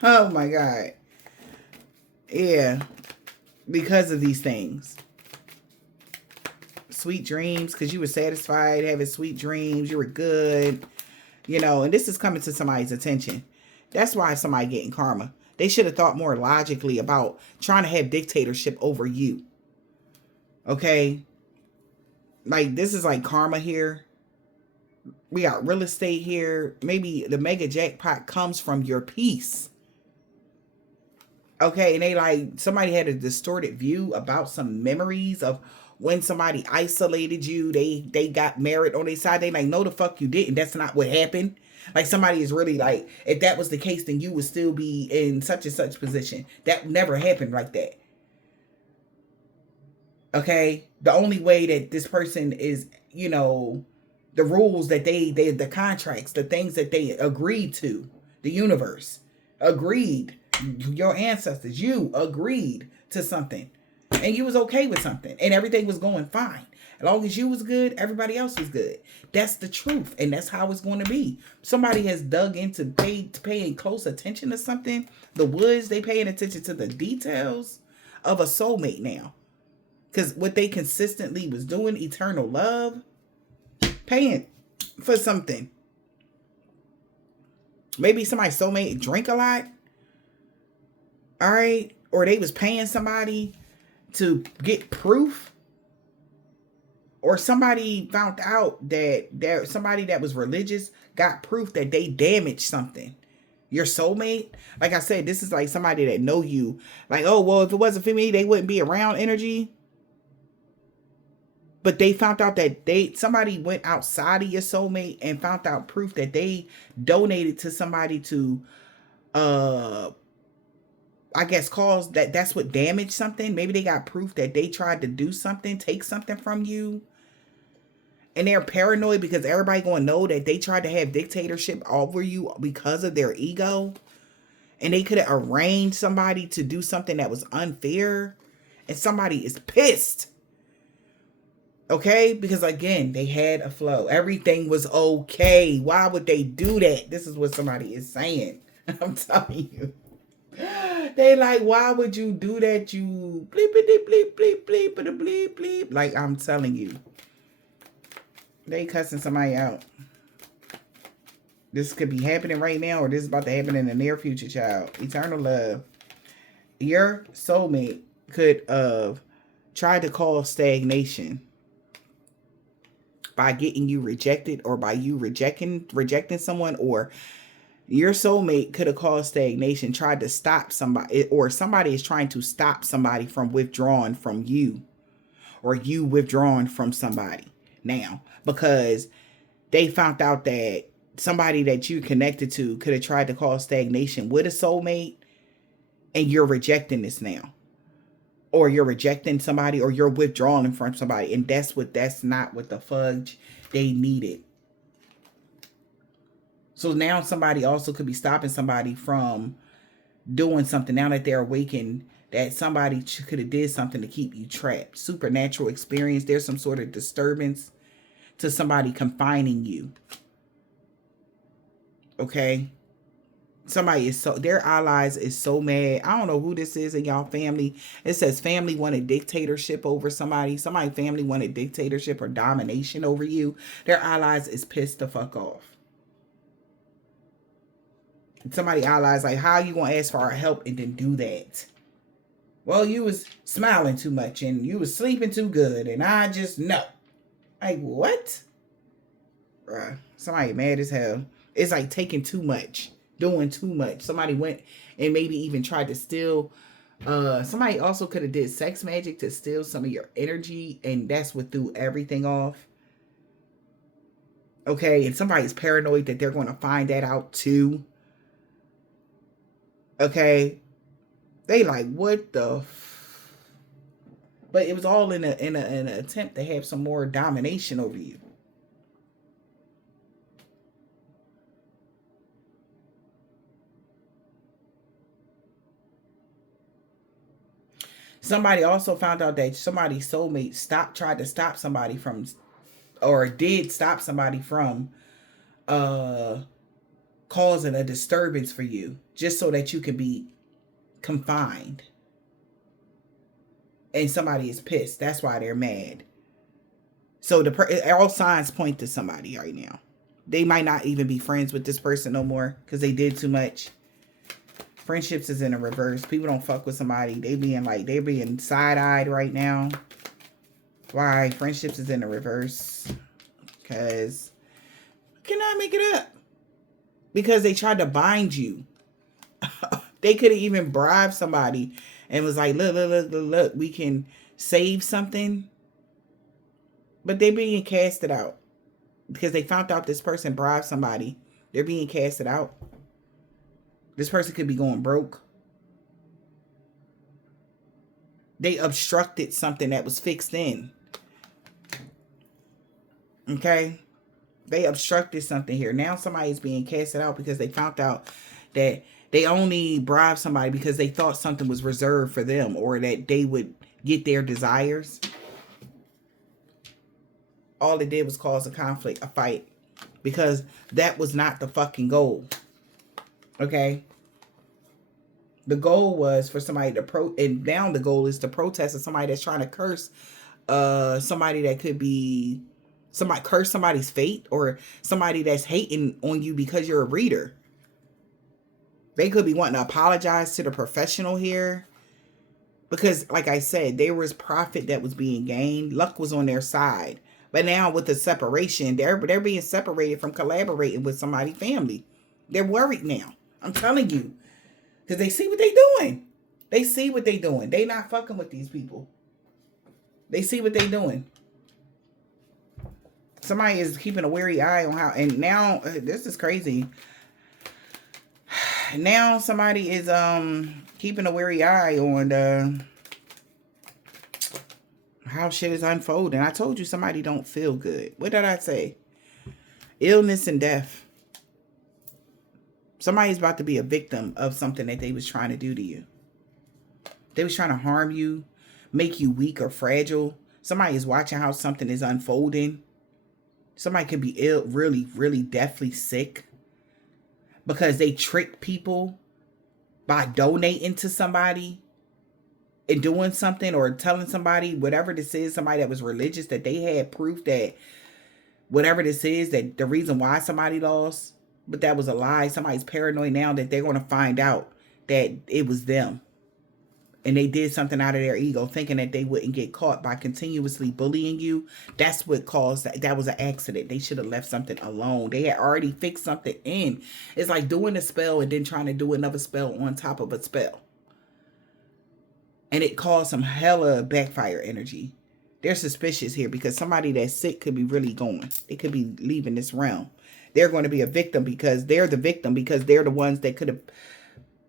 Oh my God. Yeah. Because of these things. Sweet dreams, because you were satisfied, having sweet dreams. You were good. You know, and this is coming to somebody's attention. That's why somebody getting karma. They should have thought more logically about trying to have dictatorship over you. Okay? Like, this is like karma here. We got real estate here. Maybe the mega jackpot comes from your peace. Okay, and they like, somebody had a distorted view about some memories of when somebody isolated you. They got married on their side. They like, no the fuck you didn't. That's not what happened. Like, somebody is really like, if that was the case, then you would still be in such and such position. That never happened like that. Okay, the only way that this person is, you know, the rules that they the contracts, the things that they agreed to, the universe agreed, your ancestors, you agreed to something, and you was okay with something, and everything was going fine. As long as you was good, everybody else was good. That's the truth, and that's how it's going to be. Somebody has dug into paying close attention to something. The woods, they paying attention to the details of a soulmate now. Because what they consistently was doing, eternal love, paying for something. Maybe somebody's soulmate drink a lot. All right. Or they was paying somebody to get proof. Or somebody found out that somebody that was religious got proof that they damaged something. Your soulmate. Like I said, this is like somebody that know you. Like, oh, well, if it wasn't for me, they wouldn't be around energy. But they found out that somebody went outside of your soulmate and found out proof that they donated to somebody to, I guess cause that's what damaged something. Maybe they got proof that they tried to do something, take something from you. And they're paranoid because everybody going to know that they tried to have dictatorship over you because of their ego. And they could have arranged somebody to do something that was unfair. And somebody is pissed. Okay? Because again, they had a flow. Everything was okay. Why would they do that? This is what somebody is saying. I'm telling you. They like, why would you do that? You bleep, bleep, bleep, bleep, bleep, bleep, bleep, bleep. Like, I'm telling you. They cussing somebody out. This could be happening right now, or this is about to happen in the near future, child. Eternal love. Your soulmate could try to cause stagnation by getting you rejected, or by you rejecting someone, or your soulmate could have caused stagnation, tried to stop somebody, or somebody is trying to stop somebody from withdrawing from you, or you withdrawing from somebody now, because they found out that somebody that you connected to could have tried to cause stagnation with a soulmate, and you're rejecting this now. Or you're rejecting somebody, or you're withdrawing from somebody. And that's not what the fudge they needed. So now somebody also could be stopping somebody from doing something now that they're awakened, that somebody could have did something to keep you trapped. Supernatural experience. There's some sort of disturbance to somebody confining you. Okay? Somebody is their allies is so mad. I don't know who this is in y'all family. It says family wanted dictatorship over somebody. Somebody family wanted dictatorship or domination over you. Their allies is pissed the fuck off. Somebody allies like, how you gonna ask for our help and then do that? Well, you was smiling too much and you was sleeping too good and I just know. Like, what? Bruh, somebody mad as hell. It's like taking too much, doing too much. Somebody went and maybe even tried to steal. Somebody also could have did sex magic to steal some of your energy, and that's what threw everything off. Okay, and somebody's paranoid that they're going to find that out too. Okay, they like, what the but it was all in an attempt to have some more domination over you. Somebody also found out that somebody's soulmate tried to stop somebody from, or did stop somebody from uh causing a disturbance for you, just so that you could be confined. And somebody is pissed. That's why they're mad. So all signs point to somebody right now. They might not even be friends with this person no more because they did too much. Friendships is in a reverse. People don't fuck with somebody. They're being side-eyed right now. Why? Friendships is in a reverse. Because cannot make it up. Because they tried to bind you. They could have even bribed somebody and was like, look, we can save something. But they're being casted out. Because they found out this person bribed somebody. They're being casted out. This person could be going broke. They obstructed something that was fixed in. Okay? They obstructed something here. Now somebody's being casted out because they found out that they only bribed somebody because they thought something was reserved for them or that they would get their desires. All it did was cause a conflict, a fight. Because that was not the fucking goal. Okay? The goal was for somebody to and now the goal is to protest of somebody that's trying to curse somebody that could be curse somebody's fate, or somebody that's hating on you because you're a reader. They could be wanting to apologize to the professional here. Because like I said, there was profit that was being gained. Luck was on their side. But now with the separation, they're being separated from collaborating with somebody's family. They're worried now. I'm telling you. Because they see what they doing. They see what they doing. They not fucking with these people. They see what they doing. Somebody is keeping a wary eye on how, and now this is crazy. Now somebody is keeping a wary eye on how shit is unfolding. I told you somebody don't feel good. What did I say? Illness and death. Somebody's about to be a victim of something that they was trying to do to you. They was trying to harm you, make you weak or fragile. Somebody is watching how something is unfolding. Somebody could be ill, really, really deathly sick because they trick people by donating to somebody and doing something or telling somebody, whatever this is, somebody that was religious, that they had proof that whatever this is, that the reason why somebody lost, but that was a lie. Somebody's paranoid now that they're going to find out that it was them. And they did something out of their ego, thinking that they wouldn't get caught by continuously bullying you. That's what caused that. That was an accident. They should have left something alone. They had already fixed something in. It's like doing a spell and then trying to do another spell on top of a spell. And it caused some hella backfire energy. They're suspicious here because somebody that's sick could be really going. They could be leaving this realm. They're going to be a victim because they're the ones that could have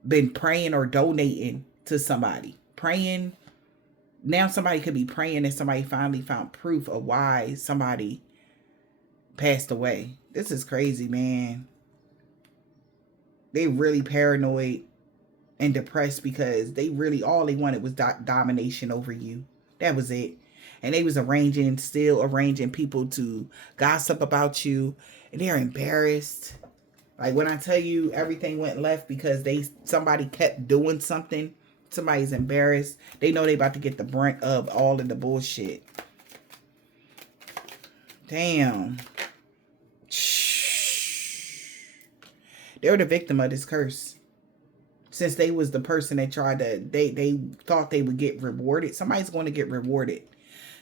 been praying or donating to somebody. Praying. Now somebody could be praying and somebody finally found proof of why somebody passed away. This is crazy, man. They really paranoid and depressed because they really, all they wanted was domination over you. That was it. And they was still arranging people to gossip about you. And they're embarrassed. Like when I tell you everything went left because somebody kept doing something, somebody's embarrassed. They know they about to get the brunt of all of the bullshit. Damn. They're the victim of this curse. since they was the person that tried to, they thought they would get rewarded. Somebody's going to get rewarded.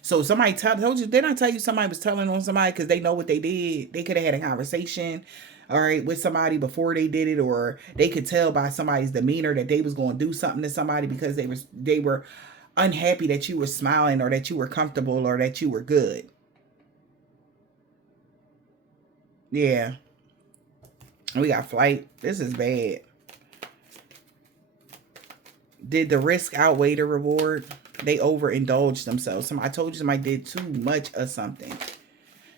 So somebody told you, didn't I tell you somebody was telling on somebody because they know what they did? They could have had a conversation, all right, with somebody before they did it, or they could tell by somebody's demeanor that they was going to do something to somebody because they were unhappy that you were smiling or that you were comfortable or that you were good. Yeah. We got flight. This is bad. Did the risk outweigh the reward? They overindulged themselves. I told you somebody did too much of something.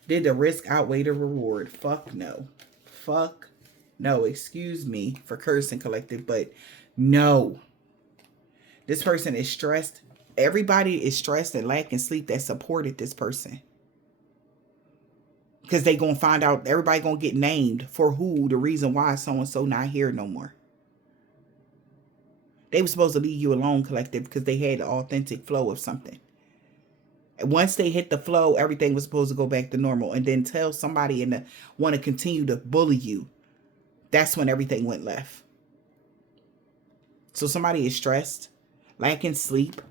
Did the risk outweigh the reward? Fuck no. Fuck no. Excuse me for cursing, collective, but no. This person is stressed. Everybody is stressed and lacking sleep that supported this person. Because they going to find out, everybody going to get named for who, the reason why so-and-so not here no more. They were supposed to leave you alone, collective, because they had the authentic flow of something. And once they hit the flow, everything was supposed to go back to normal. And then tell somebody and want to continue to bully you. That's when everything went left. So somebody is stressed, lacking sleep,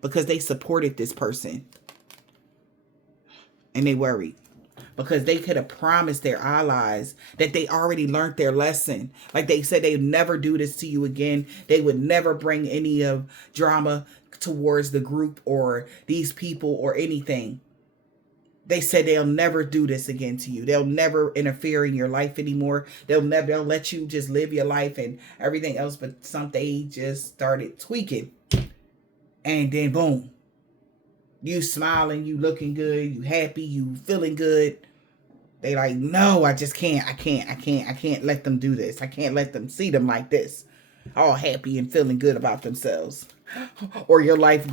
because they supported this person. And they worried. Because they could have promised their allies that they already learned their lesson. Like they said, they would never do this to you again. They would never bring any of drama towards the group or these people or anything. They said they'll never do this again to you. They'll never interfere in your life anymore. They'll let you just live your life and everything else. But they just started tweaking. And then boom. You smiling, you looking good, you happy, you feeling good. They like, no, I just can't. I can't let them do this. I can't let them see them like this. All happy and feeling good about themselves. Or your life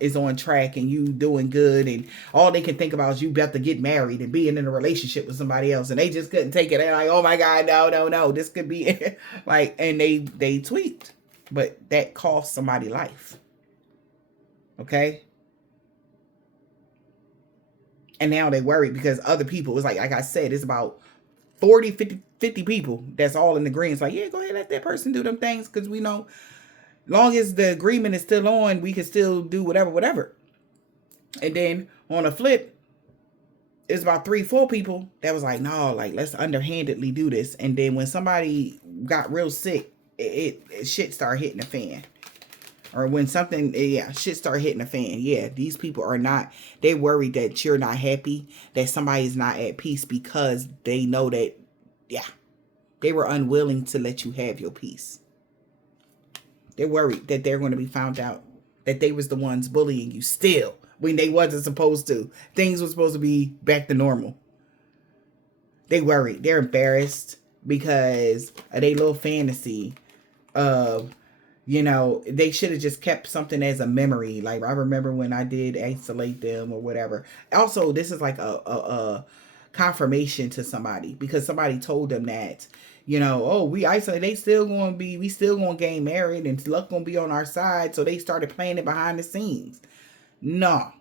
is on track and you doing good and all they can think about is you about to get married and being in a relationship with somebody else and they just couldn't take it. They're like, oh my God, no. This could be like, and they tweaked. But that cost somebody life. Okay? And now they worry because other people, it's like I said, it's about 40, 50 people that's all in agreement. It's like, yeah, go ahead, let that person do them things because we know long as the agreement is still on, we can still do whatever. And then on a flip, it's about 3-4 people that was like, no, like let's underhandedly do this. And then when somebody got real sick, it shit started hitting the fan. Or when something, shit start hitting the fan. Yeah, these people are not, they worried that you're not happy, that somebody is not at peace because they know that, they were unwilling to let you have your peace. They're worried that they're going to be found out that they was the ones bullying you still when they wasn't supposed to. Things were supposed to be back to normal. They worried. They're embarrassed because of their little fantasy of, they should have just kept something as a memory. Like, I remember when I did isolate them or whatever. Also, this is like a confirmation to somebody because somebody told them that, we isolate, we still going to gain married and luck going to be on our side. So they started playing it behind the scenes. No.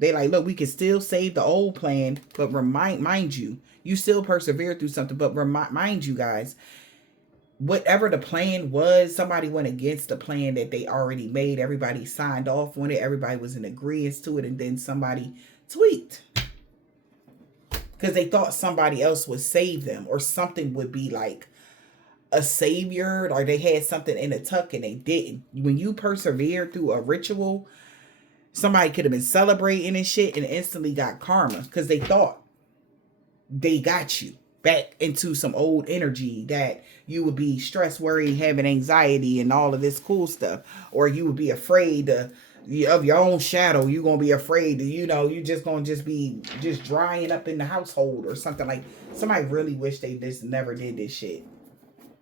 They like, look, we can still save the old plan, but mind you, you still persevere through something. But mind you guys, whatever the plan was, somebody went against the plan that they already made. Everybody signed off on it. Everybody was in agreement to it. And then somebody tweaked. Because they thought somebody else would save them. Or something would be like a savior. Or they had something in the tuck and they didn't. When you persevere through a ritual, somebody could have been celebrating and shit and instantly got karma. Because they thought they got you back into some old energy that you would be stressed, worried, having anxiety and all of this cool stuff. Or you would be afraid of your own shadow. You're going to be afraid that, you just going to be drying up in the household or something. Like, somebody really wish they just never did this shit.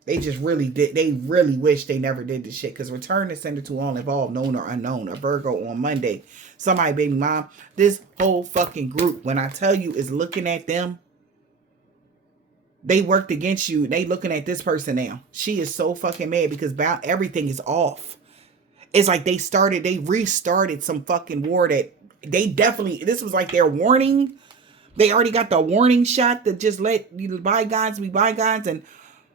They just really did. They really wish they never did this shit. Because return to sender to all involved, known or unknown. A Virgo on Monday. Somebody, baby mom, this whole fucking group, when I tell you, is looking at them. They worked against you. They looking at this person now. She is so fucking mad because everything is off. It's like they restarted some fucking war that they definitely, this was like their warning. They already got the warning shot to just let bygones be bygones. And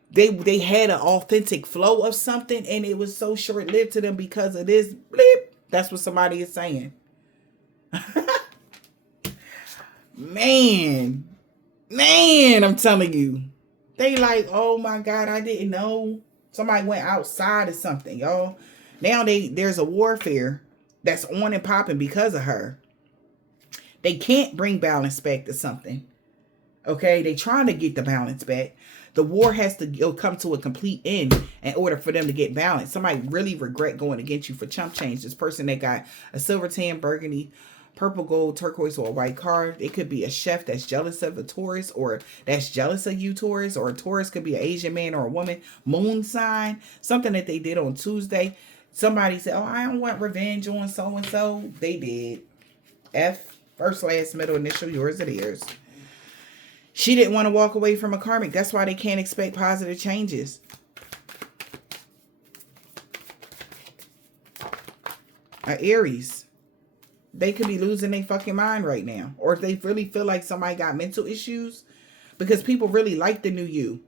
They had an authentic flow of something, and it was so short-lived to them because of this bleep. That's what somebody is saying. Man, I'm telling you. They like, oh my God, I didn't know. Somebody went outside or something, y'all. Now there's a warfare that's on and popping because of her. They can't bring balance back to something. Okay, they trying to get the balance back. The war has to come to a complete end in order for them to get balance. Somebody really regret going against you for chump change. This person that got a silver, tan, burgundy, purple, gold, turquoise, or a white card. It could be a chef that's jealous of a Taurus, or that's jealous of you, Taurus, or a Taurus could be an Asian man or a woman. Moon sign, something that they did on Tuesday. Somebody said, oh, I don't want revenge on so-and-so. They did. F, first, last, middle, initial, yours or theirs. She didn't want to walk away from a karmic. That's why they can't expect positive changes. Aries. They could be losing their fucking mind right now. Or if they really feel like somebody got mental issues. Because people really like the new you.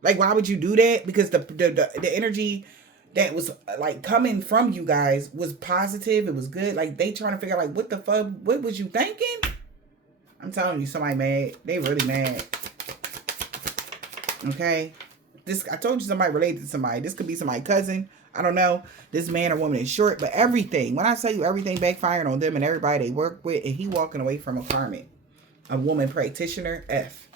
Like, why would you do that? Because the energy that was like coming from you guys was positive. It was good. Like, they trying to figure out, like, what the fuck? What was you thinking? I'm telling you, somebody mad. They really mad. Okay? I told you somebody related to somebody. This could be somebody's cousin. I don't know. This man or woman is short. But everything. When I tell you everything backfired on them and everybody they work with. And he walking away from a karmic. A woman practitioner. F.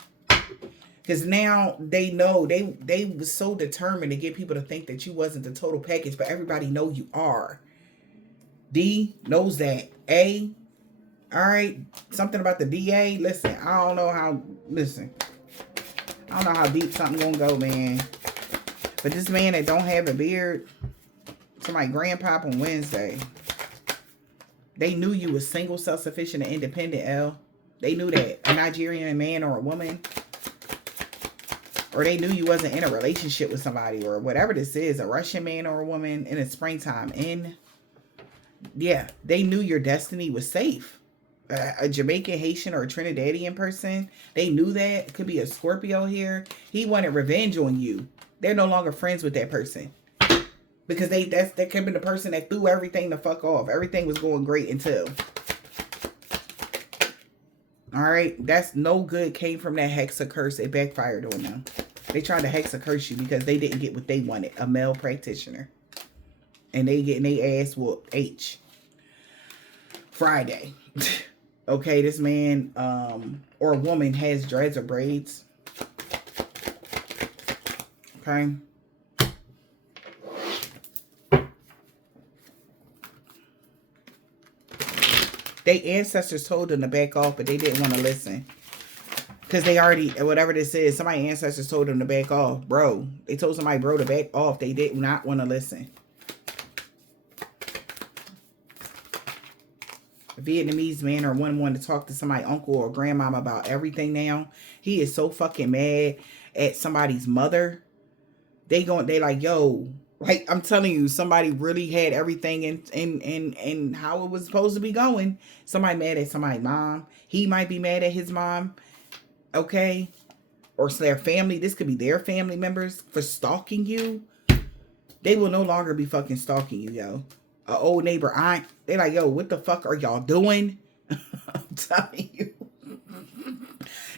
Because now they know. They was so determined to get people to think that you wasn't the total package. But everybody know you are. D knows that. A. All right, something about the DA. Listen, I don't know how deep something gonna go, man. But this man that don't have a beard, somebody grandpop on Wednesday. They knew you was single, self-sufficient, and independent, L. They knew that. A Nigerian man or a woman. Or they knew you wasn't in a relationship with somebody or whatever this is. A Russian man or a woman in the springtime. Yeah, they knew your destiny was safe. A Jamaican, Haitian, or a Trinidadian person. They knew that. It could be a Scorpio here. He wanted revenge on you. They're no longer friends with that person. Because that could have been the person that threw everything the fuck off. Everything was going great until. Alright? That's no good came from that hexa curse. It backfired on them. They tried to hexa curse you because they didn't get what they wanted. A male practitioner. And they getting their ass whooped. H. Friday. Okay, this man or a woman has dreads or braids. Okay. Their ancestors told them to back off, but they didn't want to listen. Because they already, whatever this is, somebody's ancestors told them to back off. Bro, they told somebody, bro, to back off. They did not want to listen. A Vietnamese man or one wanted to talk to somebody's uncle or grandmama about everything now. He is so fucking mad at somebody's mother. They like, yo, like I'm telling you, somebody really had everything in how it was supposed to be going. Somebody mad at somebody's mom. He might be mad at his mom. Okay. Or their family. This could be their family members for stalking you. They will no longer be fucking stalking you, yo. An old neighbor aunt. They like, yo, what the fuck are y'all doing? I'm telling you.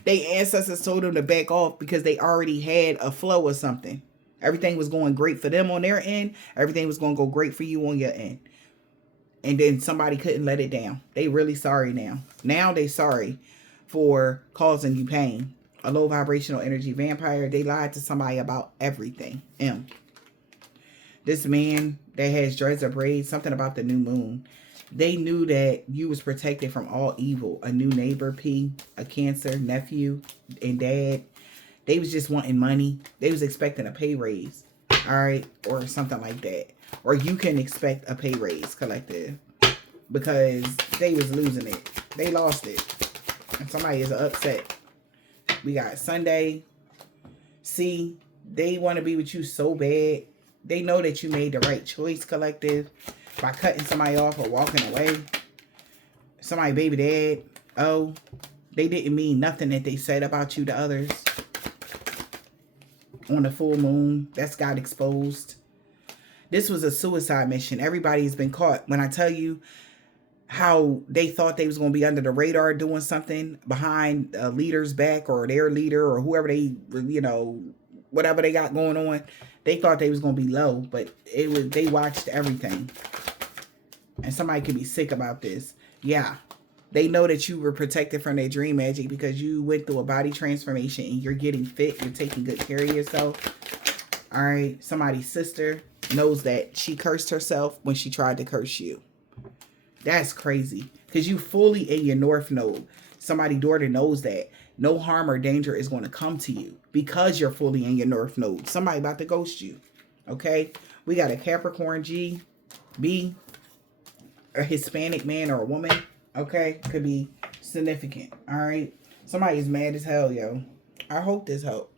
They ancestors told them to back off because they already had a flow or something. Everything was going great for them on their end. Everything was going to go great for you on your end. And then somebody couldn't let it down. They really sorry now. Now they sorry for causing you pain. A low vibrational energy vampire. They lied to somebody about everything. M. This man that has dreads or braids, something about the new moon. They knew that you was protected from all evil. A new neighbor, P, a Cancer, nephew, and dad. They was just wanting money. They was expecting a pay raise. All right? Or something like that. Or you can expect a pay raise, collective. Because they was losing it. They lost it. And somebody is upset. We got Sunday. C, they want to be with you so bad. They know that you made the right choice, collective, by cutting somebody off or walking away. Somebody baby dad. Oh, they didn't mean nothing that they said about you to others. on the full moon. That's got exposed. This was a suicide mission. Everybody's been caught. When I tell you how they thought they was going to be under the radar doing something behind a leader's back or their leader or whoever they, whatever they got going on, they thought they was going to be low, but they watched everything. And somebody could be sick about this. Yeah. They know that you were protected from their dream magic because you went through a body transformation and you're getting fit. You're taking good care of yourself. All right. Somebody's sister knows that she cursed herself when she tried to curse you. That's crazy. Because you fully in your North Node. Somebody's daughter knows that. No harm or danger is going to come to you because you're fully in your North Node. Somebody about to ghost you. Okay. We got a Capricorn G, B, a Hispanic man or a woman. Okay. Could be significant. All right. Somebody's mad as hell, yo. I hope this helped.